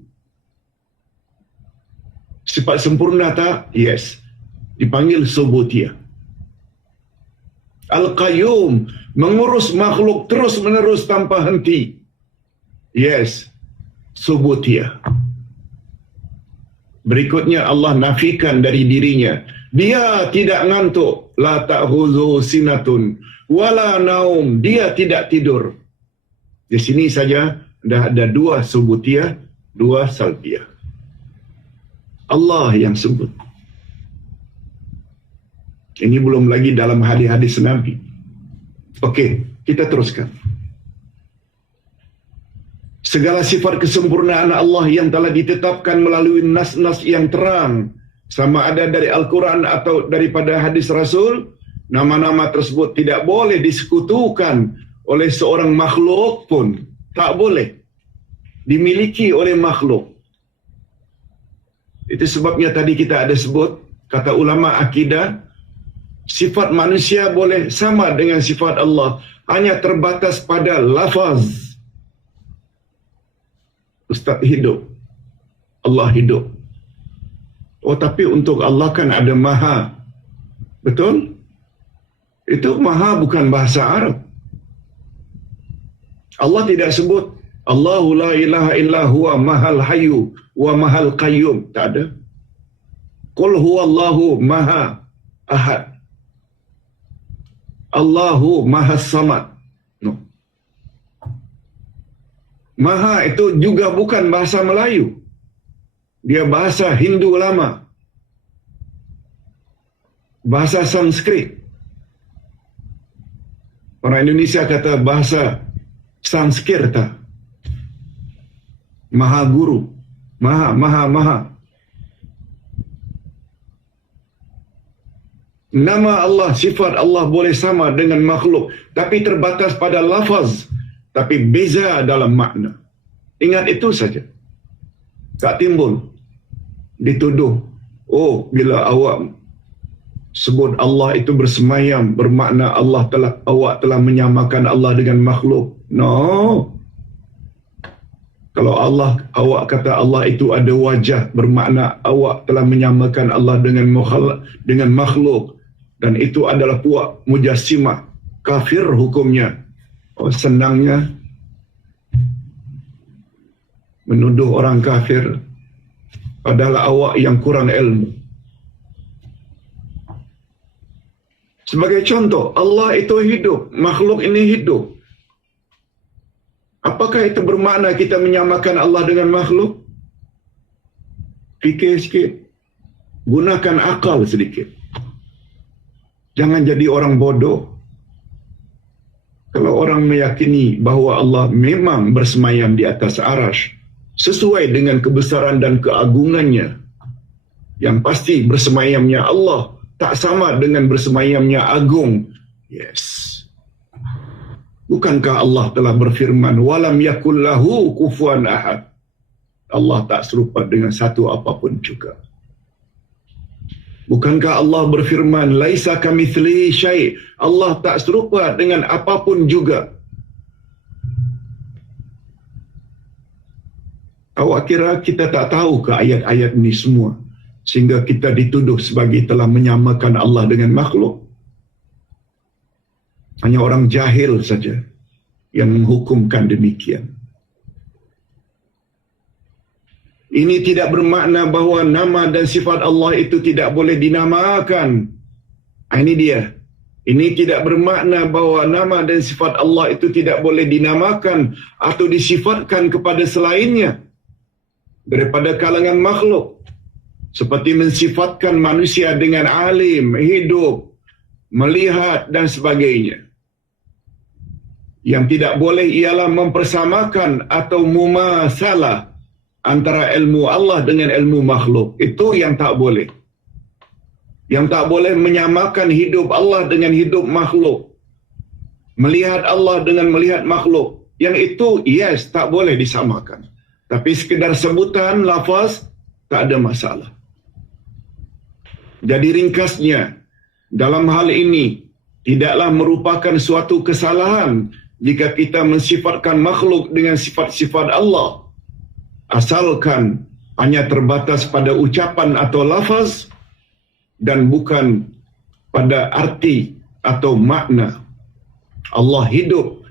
Sifat sempurna tak? Yes. Dipanggil subutiyah. Al-qayyum, mengurus makhluk terus menerus tanpa henti. Yes. Subutiyah. Berikutnya Allah nafikan dari dirinya, Dia tidak ngantuk, la ta'khuzuhu sinatun wala naum, Dia tidak tidur. Di sini saja dah ada dua subutiyah, dua salbiyah. Allah yang sebut. Ini belum lagi dalam hadis-hadis Nabi. Okey, kita teruskan. Segala sifat kesempurnaan Allah yang telah ditetapkan melalui nas-nas yang terang, sama ada dari Al-Quran atau daripada hadis Rasul, nama-nama tersebut tidak boleh disekutukan oleh seorang makhluk pun. Tak boleh dimiliki oleh makhluk. Itu sebabnya tadi kita ada sebut, kata ulama akidah, sifat manusia boleh sama dengan sifat Allah, hanya terbatas pada lafaz. Ustaz hidup, Allah hidup. Oh, tapi untuk Allah kan ada maha. Betul? Itu maha bukan bahasa Arab. Allah tidak sebut Allahu la ilaha illa huwa mahal hayyu wa mahal qayyum. Tak ada. Qul huwallahu maha ahad. Allahu mahas samad. No. Maha itu juga bukan bahasa Melayu. Dia bahasa Hindu lama. Bahasa Sanskrit. Orang Indonesia kata bahasa Sanskerta. Maha Guru. Maha. Nama Allah, sifat Allah boleh sama dengan makhluk, tapi terbatas pada lafaz, tapi beza dalam makna. Ingat itu saja. Tak timbul dituduh, oh bila awak sebut Allah itu bersemayam, bermakna awak telah menyamakan Allah dengan makhluk. No. Kalau awak kata Allah itu ada wajah, bermakna awak telah menyamakan Allah dengan makhluk, dan itu adalah puak mujassimah, kafir hukumnya. Oh, senangnya menuduh orang kafir, padahal awak yang kurang ilmu. Sebagai contoh, Allah itu hidup, makhluk ini hidup. Apakah itu bermakna kita menyamakan Allah dengan makhluk? Fikir sikit. Gunakan akal sedikit. Jangan jadi orang bodoh. Kalau orang meyakini bahawa Allah memang bersemayam di atas arash, sesuai dengan kebesaran dan keagungannya, yang pasti bersemayamnya Allah tak sama dengan bersemayamnya agung. Yes. Bukankah Allah telah berfirman, walam yakul lahu kufuwan ahad. Allah tak serupa dengan satu apapun juga. Bukankah Allah berfirman, laisa kamitslihi syai'. Allah tak serupa dengan apapun juga. Awak kira kita tak tahu ke ayat-ayat ini semua, sehingga kita dituduh sebagai telah menyamakan Allah dengan makhluk? Hanya orang jahil saja yang menghukumkan demikian. Ini tidak bermakna bahawa nama dan sifat Allah itu tidak boleh dinamakan. Ini dia. Ini tidak bermakna bahawa nama dan sifat Allah itu tidak boleh dinamakan atau disifatkan kepada selainnya daripada kalangan makhluk. Seperti mensifatkan manusia dengan alim, hidup, melihat dan sebagainya. Yang tidak boleh ialah mempersamakan atau mumasalah antara ilmu Allah dengan ilmu makhluk. Itu yang tak boleh. Yang tak boleh menyamakan hidup Allah dengan hidup makhluk. Melihat Allah dengan melihat makhluk. Yang itu, yes, tak boleh disamakan. Tapi sekedar sebutan, lafaz, tak ada masalah. Jadi ringkasnya, dalam hal ini, tidaklah merupakan suatu kesalahan jika kita mensifatkan makhluk dengan sifat-sifat Allah. Asalkan hanya terbatas pada ucapan atau lafaz dan bukan pada arti atau makna. Allah hidup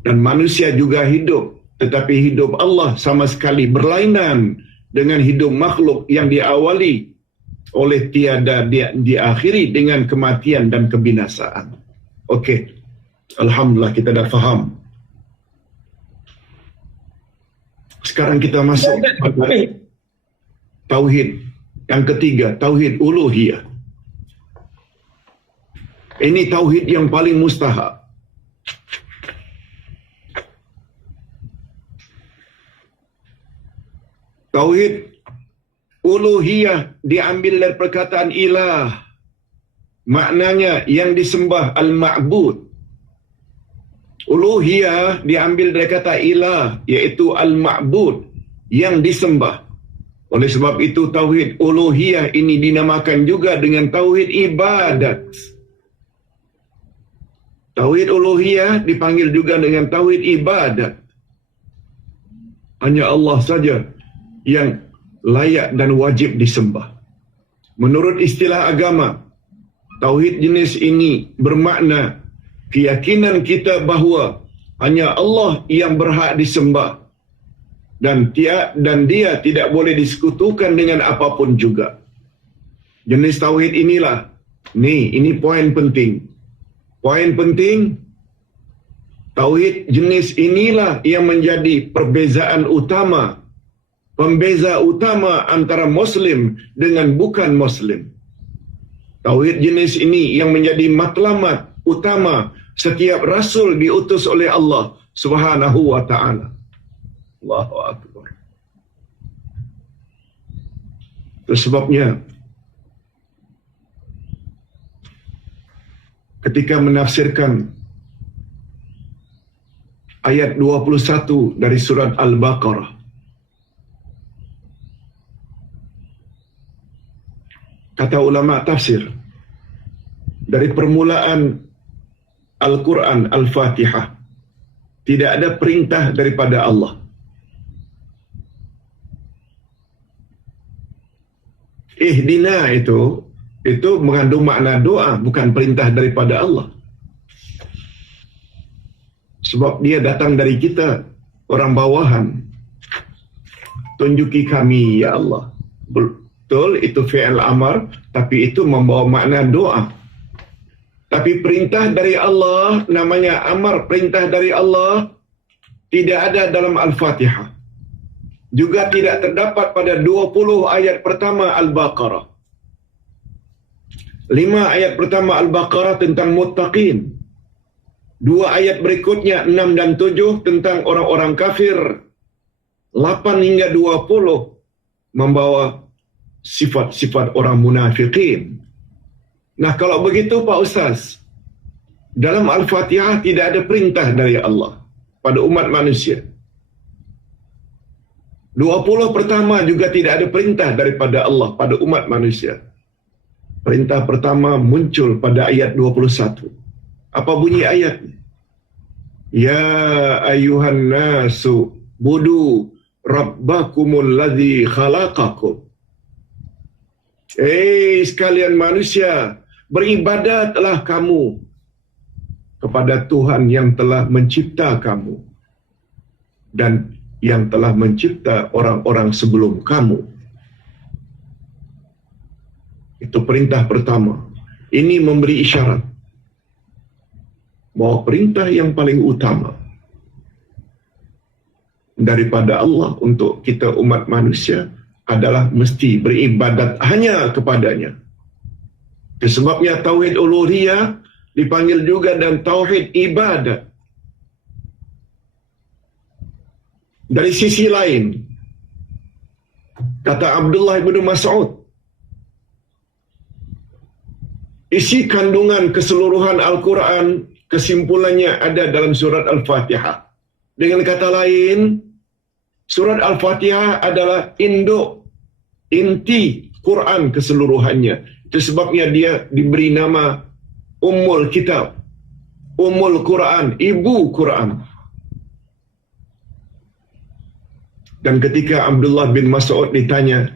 dan manusia juga hidup, tetapi hidup Allah sama sekali berlainan dengan hidup makhluk yang diawali oleh tiada diakhiri dengan kematian dan kebinasaan. Okey. Alhamdulillah kita dah faham. Sekarang kita masuk pada tauhid yang ketiga, tauhid uluhiyah. Ini tauhid yang paling mustahak. Tauhid uluhiyah diambil dari perkataan ilah. Maknanya yang disembah, al-ma'bud. Uluhiyah diambil dari kata ilah, iaitu al-ma'bud, yang disembah. Oleh sebab itu tauhid uluhiyah ini dinamakan juga dengan tauhid ibadat. Tauhid uluhiyah dipanggil juga dengan tauhid ibadat. Hanya Allah saja yang layak dan wajib disembah. Menurut istilah agama, tauhid jenis ini bermakna keyakinan kita bahawa hanya Allah yang berhak disembah dan dia tidak boleh disekutukan dengan apapun juga. Jenis tauhid inilah, ini poin penting. Poin penting, tauhid jenis inilah yang menjadi perbezaan utama, pembeza utama antara Muslim dengan bukan Muslim. Tauhid jenis ini yang menjadi matlamat utama setiap rasul diutus oleh Allah Subhanahu wa taala. Allahu akbar. Itu sebabnya ketika menafsirkan ayat 21 dari surat Al-Baqarah, kata ulama tafsir, dari permulaan Al-Quran Al-Fatihah tidak ada perintah daripada Allah. Ihdina itu mengandung makna doa, bukan perintah daripada Allah. Sebab dia datang dari kita, orang bawahan. Tunjuki kami, ya Allah. Betul, itu fi'il amar, tapi itu membawa makna doa. Tapi perintah dari Allah, namanya amar, perintah dari Allah, tidak ada dalam Al-Fatihah. Juga tidak terdapat pada 20 ayat pertama Al-Baqarah. 5 ayat pertama Al-Baqarah tentang muttaqin. 2 ayat berikutnya 6 dan 7 tentang orang-orang kafir. 8 hingga 20 membawa sifat-sifat orang munafikin. Nah, kalau begitu Pak Ustaz, dalam Al-Fatihah tidak ada perintah dari Allah pada umat manusia. 20 pertama juga tidak ada perintah daripada Allah pada umat manusia. Perintah pertama muncul pada ayat 21. Apa bunyi ayatnya? Ya ayyuhan nasu budu rabbakumul ladzi khalaqakum. Sekalian manusia, beribadatlah kamu kepada Tuhan yang telah mencipta kamu dan yang telah mencipta orang-orang sebelum kamu. Itu perintah pertama. Ini memberi isyarat bahawa perintah yang paling utama daripada Allah untuk kita umat manusia adalah mesti beribadat hanya kepadanya. Sebabnya tauhid uluhiyah dipanggil juga dan tauhid ibadat. Dari sisi lain, kata Abdullah bin Mas'ud, isi kandungan keseluruhan Al-Quran kesimpulannya ada dalam surat Al-Fatihah. Dengan kata lain, surat Al-Fatihah adalah induk, inti Quran keseluruhannya. Itu sebabnya dia diberi nama Ummul Kitab, Ummul Quran, Ibu Quran. Dan ketika Abdullah bin Mas'ud ditanya,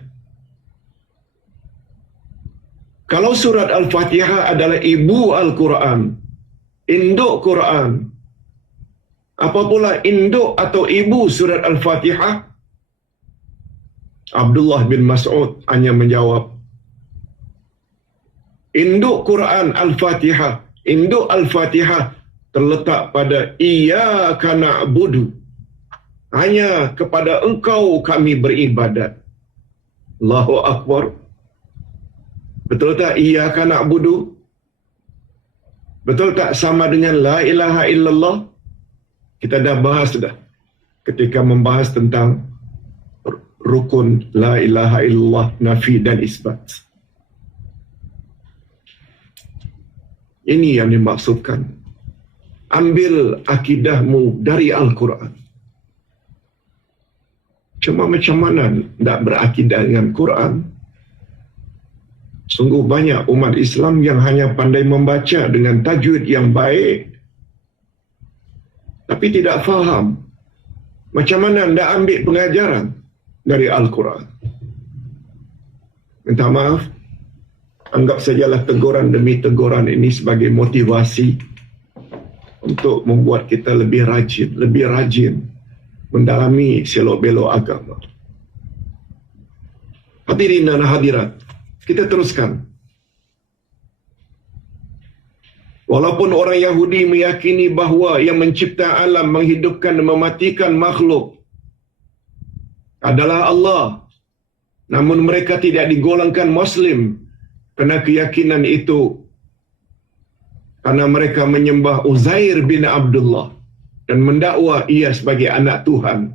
kalau surat Al-Fatihah adalah ibu Al-Quran, induk Quran, apa pula induk atau ibu surat Al-Fatihah? Abdullah bin Mas'ud hanya menjawab, induk Quran Al-Fatihah, induk Al-Fatihah terletak pada iyyaka na'budu. Hanya kepada engkau kami beribadat. Allahu Akbar. Betul tak iyyaka na'budu? Betul tak sama dengan la ilaha illallah? Kita dah bahas dah ketika membahas tentang rukun la ilaha illallah, nafi dan isbat. Ini yang dimaksudkan. Ambil akidahmu dari Al-Quran. Cuma macam mana nak berakidah dengan Quran? Sungguh banyak umat Islam yang hanya pandai membaca dengan tajwid yang baik, tapi tidak faham macam mana nak ambil pengajaran dari Al-Quran. Minta maaf, anggap sajalah teguran demi teguran ini sebagai motivasi untuk membuat kita lebih rajin mendalami selok-belok agama. Hadirin dan hadirat, kita teruskan. Walaupun orang Yahudi meyakini bahawa yang mencipta alam, menghidupkan dan mematikan makhluk adalah Allah, namun mereka tidak digolongkan Muslim kerana keyakinan itu, karena mereka menyembah Uzair bin Abdullah dan mendakwa ia sebagai anak Tuhan.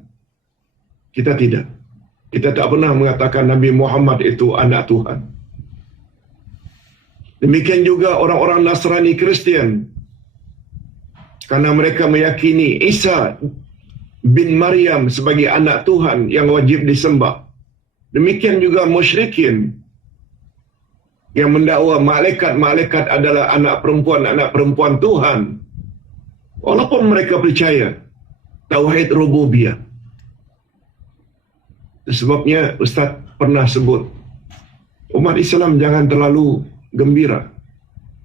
Kita tidak. Kita tak pernah mengatakan Nabi Muhammad itu anak Tuhan. Demikian juga orang-orang Nasrani Kristian, karena mereka meyakini Isa bin Maryam sebagai anak Tuhan yang wajib disembah. Demikian juga musyrikin yang mendakwa malaikat-malaikat adalah anak perempuan Tuhan, walaupun mereka percaya tauhid rububiyah. Sebabnya Ustaz pernah sebut, umat Islam jangan terlalu gembira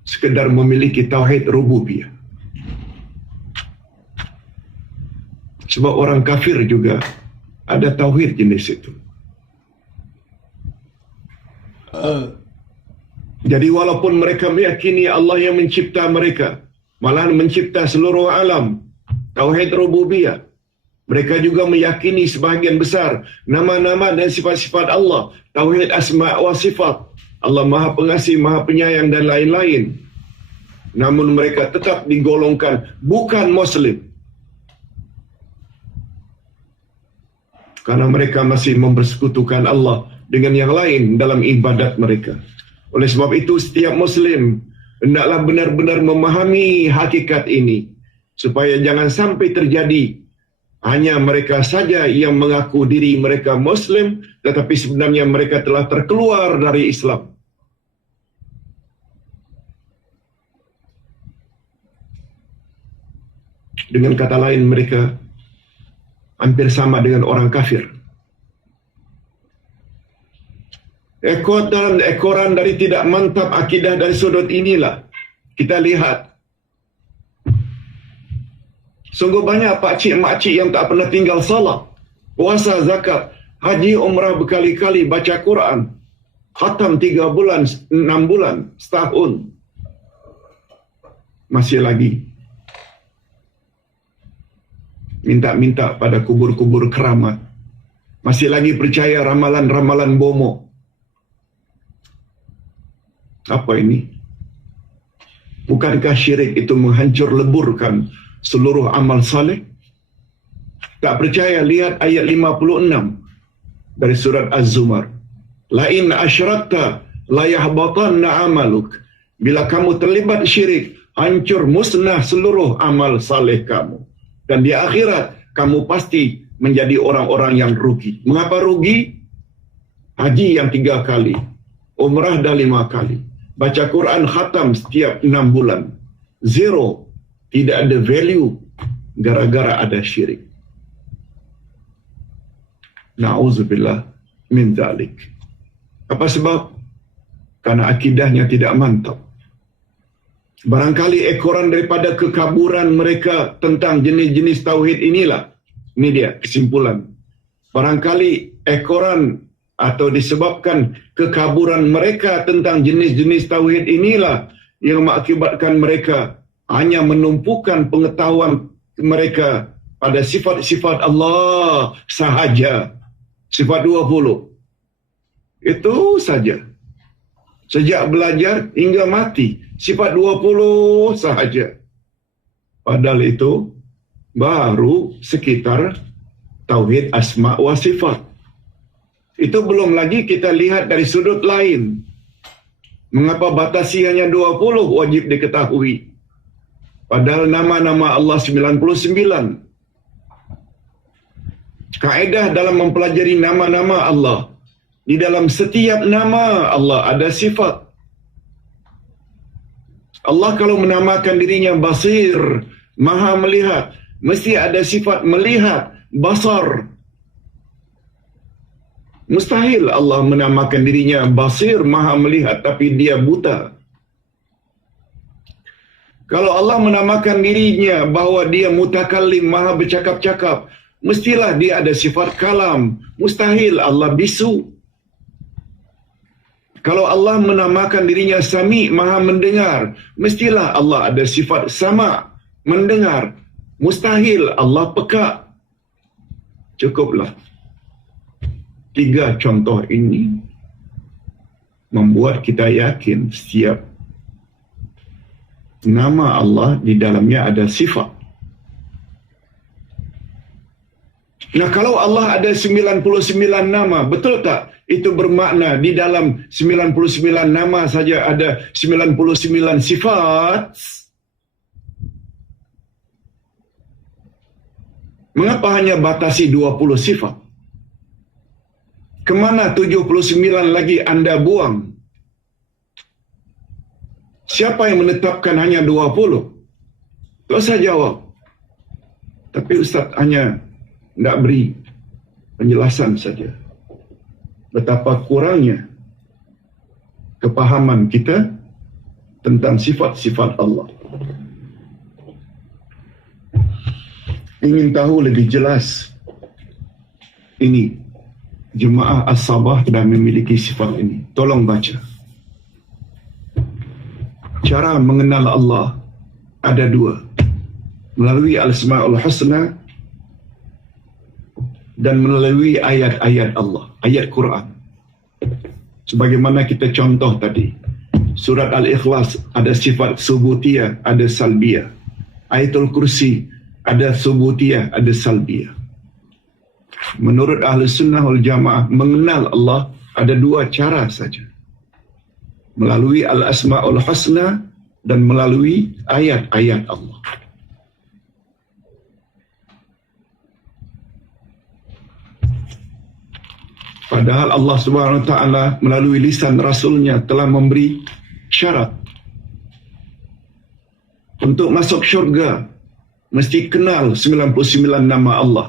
sekedar memiliki tauhid rububiyah. Sebab orang kafir juga ada tauhid jenis itu. Jadi walaupun mereka meyakini Allah yang mencipta mereka, malahan mencipta seluruh alam, tauhid rububiyah, mereka juga meyakini sebahagian besar nama-nama dan sifat-sifat Allah, tauhid asma' wa sifat, Allah Maha Pengasih, Maha Penyayang dan lain-lain. Namun mereka tetap digolongkan bukan Muslim, karena mereka masih mempersekutukan Allah dengan yang lain dalam ibadat mereka. Oleh sebab itu, setiap Muslim hendaklah benar-benar memahami hakikat ini, supaya jangan sampai terjadi hanya mereka saja yang mengaku diri mereka Muslim, tetapi sebenarnya mereka telah terkeluar dari Islam. Dengan kata lain, mereka hampir sama dengan orang kafir. Ekoran dari tidak mantap akidah dari sudut inilah kita lihat Sungguh banyak pakcik-makcik yang tak pernah tinggal salat, puasa, zakat, haji, umrah berkali-kali, baca Quran, khatam 3 bulan, 6 bulan, setahun. Masih lagi minta-minta pada kubur-kubur keramat. Masih lagi percaya ramalan-ramalan bomo. Apa ini? Bukankah syirik itu menghancur leburkan seluruh amal saleh? Tak percaya, lihat ayat 56 dari surat Az-Zumar. La in asyrakta la yahbatanna amaluk. Bila kamu terlibat syirik, hancur musnah seluruh amal saleh kamu. Dan di akhirat kamu pasti menjadi orang-orang yang rugi. Mengapa rugi? Haji yang 3 kali, umrah dah 5 kali, baca Quran khatam setiap 6 bulan. Zero. Tidak ada value gara-gara ada syirik. Na'udzubillah min zalik. Apa sebab? Karena akidahnya tidak mantap. Barangkali ekoran daripada kekaburan mereka tentang jenis-jenis tauhid inilah. Ini dia kesimpulan. Barangkali ekoran atau disebabkan kekaburan mereka tentang jenis-jenis tauhid inilah yang mengakibatkan mereka hanya menumpukan pengetahuan mereka pada sifat-sifat Allah sahaja. Sifat 20. Itu saja. Sejak belajar hingga mati, sifat 20 sahaja. Padahal itu baru sekitar tauhid asma wa sifat. Itu belum lagi kita lihat dari sudut lain. Mengapa batasi hanya 20 wajib diketahui? Padahal nama-nama Allah 99. Kaedah dalam mempelajari nama-nama Allah, di dalam setiap nama Allah ada sifat. Allah kalau menamakan dirinya Basir, Maha melihat, mesti ada sifat melihat, basar. Mustahil Allah menamakan dirinya Basir, Maha melihat, tapi dia buta. Kalau Allah menamakan dirinya bahawa dia mutakallim, Maha bercakap-cakap, mestilah dia ada sifat kalam. Mustahil Allah bisu. Kalau Allah menamakan dirinya Sami, Maha mendengar, mestilah Allah ada sifat sama, mendengar. Mustahil Allah pekak. Cukuplah. 3 contoh ini membuat kita yakin setiap nama Allah di dalamnya ada sifat. Nah, kalau Allah ada 99 nama, betul tak? Itu bermakna di dalam 99 nama saja ada 99 sifat. Mengapa hanya batasi 20 sifat? Kemana 79 lagi anda buang? Siapa yang menetapkan hanya 20? Tak usah jawab. Tapi Ustaz hanya tidak beri penjelasan saja. Betapa kurangnya kepahaman kita tentang sifat-sifat Allah. Ingin tahu lebih jelas ini, Jemaah As-Sabah dah memiliki sifat ini. Tolong baca. Cara mengenal Allah ada 2. Melalui Al-Asma'ul Husna dan melalui ayat-ayat Allah, ayat Quran. Sebagaimana kita contoh tadi, surat Al-Ikhlas ada sifat subutiyah, ada salbiyah. Ayatul Kursi ada subutiyah, ada salbiyah. Menurut Ahli Sunnah wal Jamaah, mengenal Allah ada 2 cara saja. Melalui Al-Asma'ul Husna dan melalui ayat-ayat Allah. Padahal Allah Subhanahu Wa Taala melalui lisan Rasulnya telah memberi syarat untuk masuk syurga mesti kenal 99 nama Allah.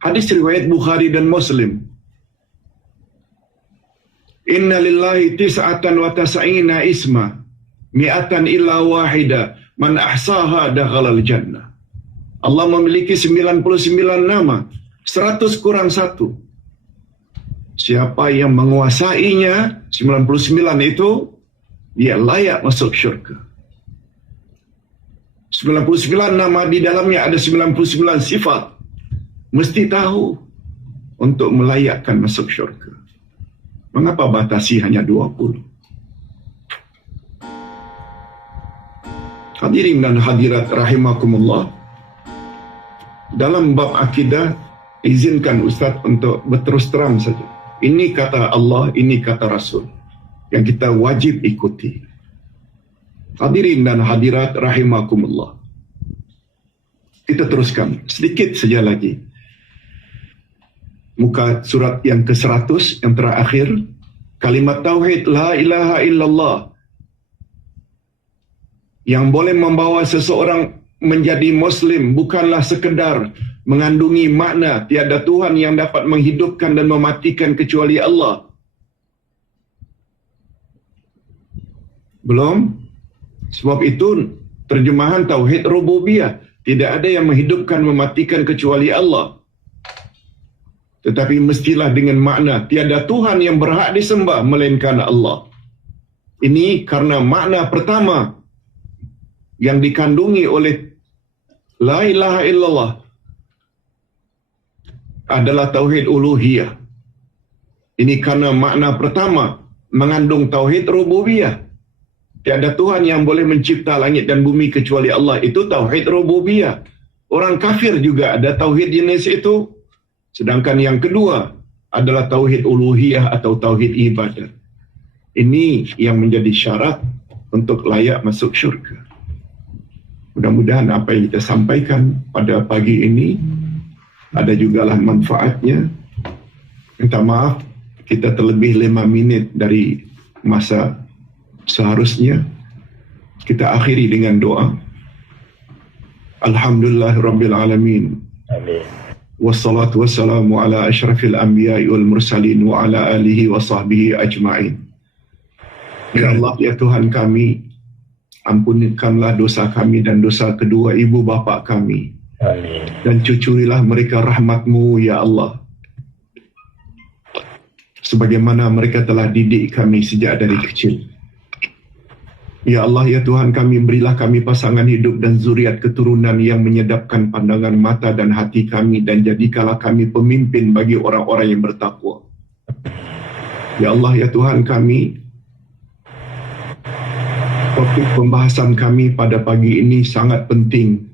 Hadis riwayat Bukhari dan Muslim. Inna lillahi tis'atan wa tas'ina isma mi'atan illa wahida man ahsaha dakhalal jannah. Allah memiliki 99 nama, 100 kurang 1. Siapa yang menguasainya, 99 itu, dia layak masuk syurga. 99 nama di dalamnya ada 99 sifat. Mesti tahu untuk melayakkan masuk syurga. Mengapa batasi hanya 20? Hadirin dan hadirat rahimakumullah, dalam bab akidah, izinkan Ustaz untuk berterus terang saja. Ini kata Allah, ini kata Rasul yang kita wajib ikuti. Hadirin dan hadirat rahimakumullah. Kita teruskan sedikit saja lagi. Muka surat yang ke-100 yang terakhir, kalimat tauhid la ilaha illallah yang boleh membawa seseorang menjadi Muslim bukanlah sekedar mengandungi makna tiada Tuhan yang dapat menghidupkan dan mematikan kecuali Allah. Belum. Sebab itu terjemahan tauhid rububiyah, tidak ada yang menghidupkan mematikan kecuali Allah. Tetapi mestilah dengan makna tiada Tuhan yang berhak disembah melainkan Allah. Ini karena makna pertama yang dikandungi oleh la ilaha illallah adalah tauhid uluhiyah. Ini karena makna pertama mengandung tauhid rububiyah. Tiada Tuhan yang boleh mencipta langit dan bumi kecuali Allah. Itu tauhid rububiyah. Orang kafir juga ada tauhid jenis itu. Sedangkan yang kedua adalah tauhid uluhiyah atau tauhid ibadah. Ini yang menjadi syarat untuk layak masuk syurga. Mudah-mudahan apa yang kita sampaikan pada pagi ini ada jugalah manfaatnya. Minta maaf, kita terlebih 5 minit dari masa seharusnya. Kita akhiri dengan doa. Alhamdulillahirabbil alamin. Amin. Wassalatu wassalamu ala asyrafil anbiya'i wal mursalin wa ala alihi wa sahbihi ajma'in. Ya Allah, ya Tuhan kami, ampunikanlah dosa kami dan dosa kedua ibu bapa kami. Amin. Dan cucurilah mereka rahmat-Mu, ya Allah. Sebagaimana mereka telah didik kami sejak dari kecil. Ya Allah, ya Tuhan kami, berilah kami pasangan hidup dan zuriat keturunan yang menyedapkan pandangan mata dan hati kami, dan jadikanlah kami pemimpin bagi orang-orang yang bertakwa. Ya Allah, ya Tuhan kami, topik pembahasan kami pada pagi ini sangat penting,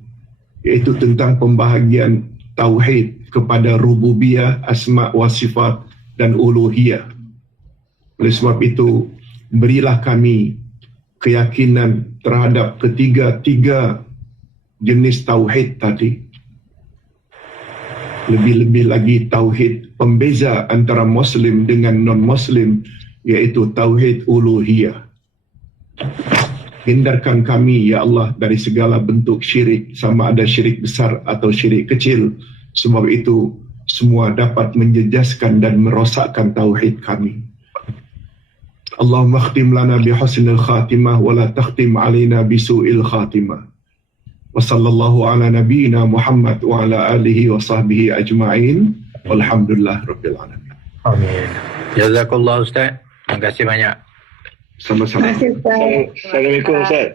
yaitu tentang pembahagian tauhid kepada rububiyah, asma wa sifat dan uluhiyah. Oleh sebab itu, berilah kami keyakinan terhadap ketiga-tiga jenis tauhid tadi. Lebih-lebih lagi tauhid pembeza antara Muslim dengan non-Muslim, yaitu tauhid uluhiyah. Hindarkan kami, ya Allah, dari segala bentuk syirik, sama ada syirik besar atau syirik kecil. Sebab itu, semua dapat menjejaskan dan merosakkan tauhid kami. Allahumma khtim lana bihusnil khatimah wa la takhtim alaina bisu'il khatimah. Wa sallallahu ala nabiyyina Muhammad wa ala alihi wa sahbihi ajma'in. Walhamdulillah rabbil alamin. Amin. Jazakallah Ustaz. Terima kasih banyak. Sama-sama. Terima kasih Ustaz. Assalamualaikum Ustaz.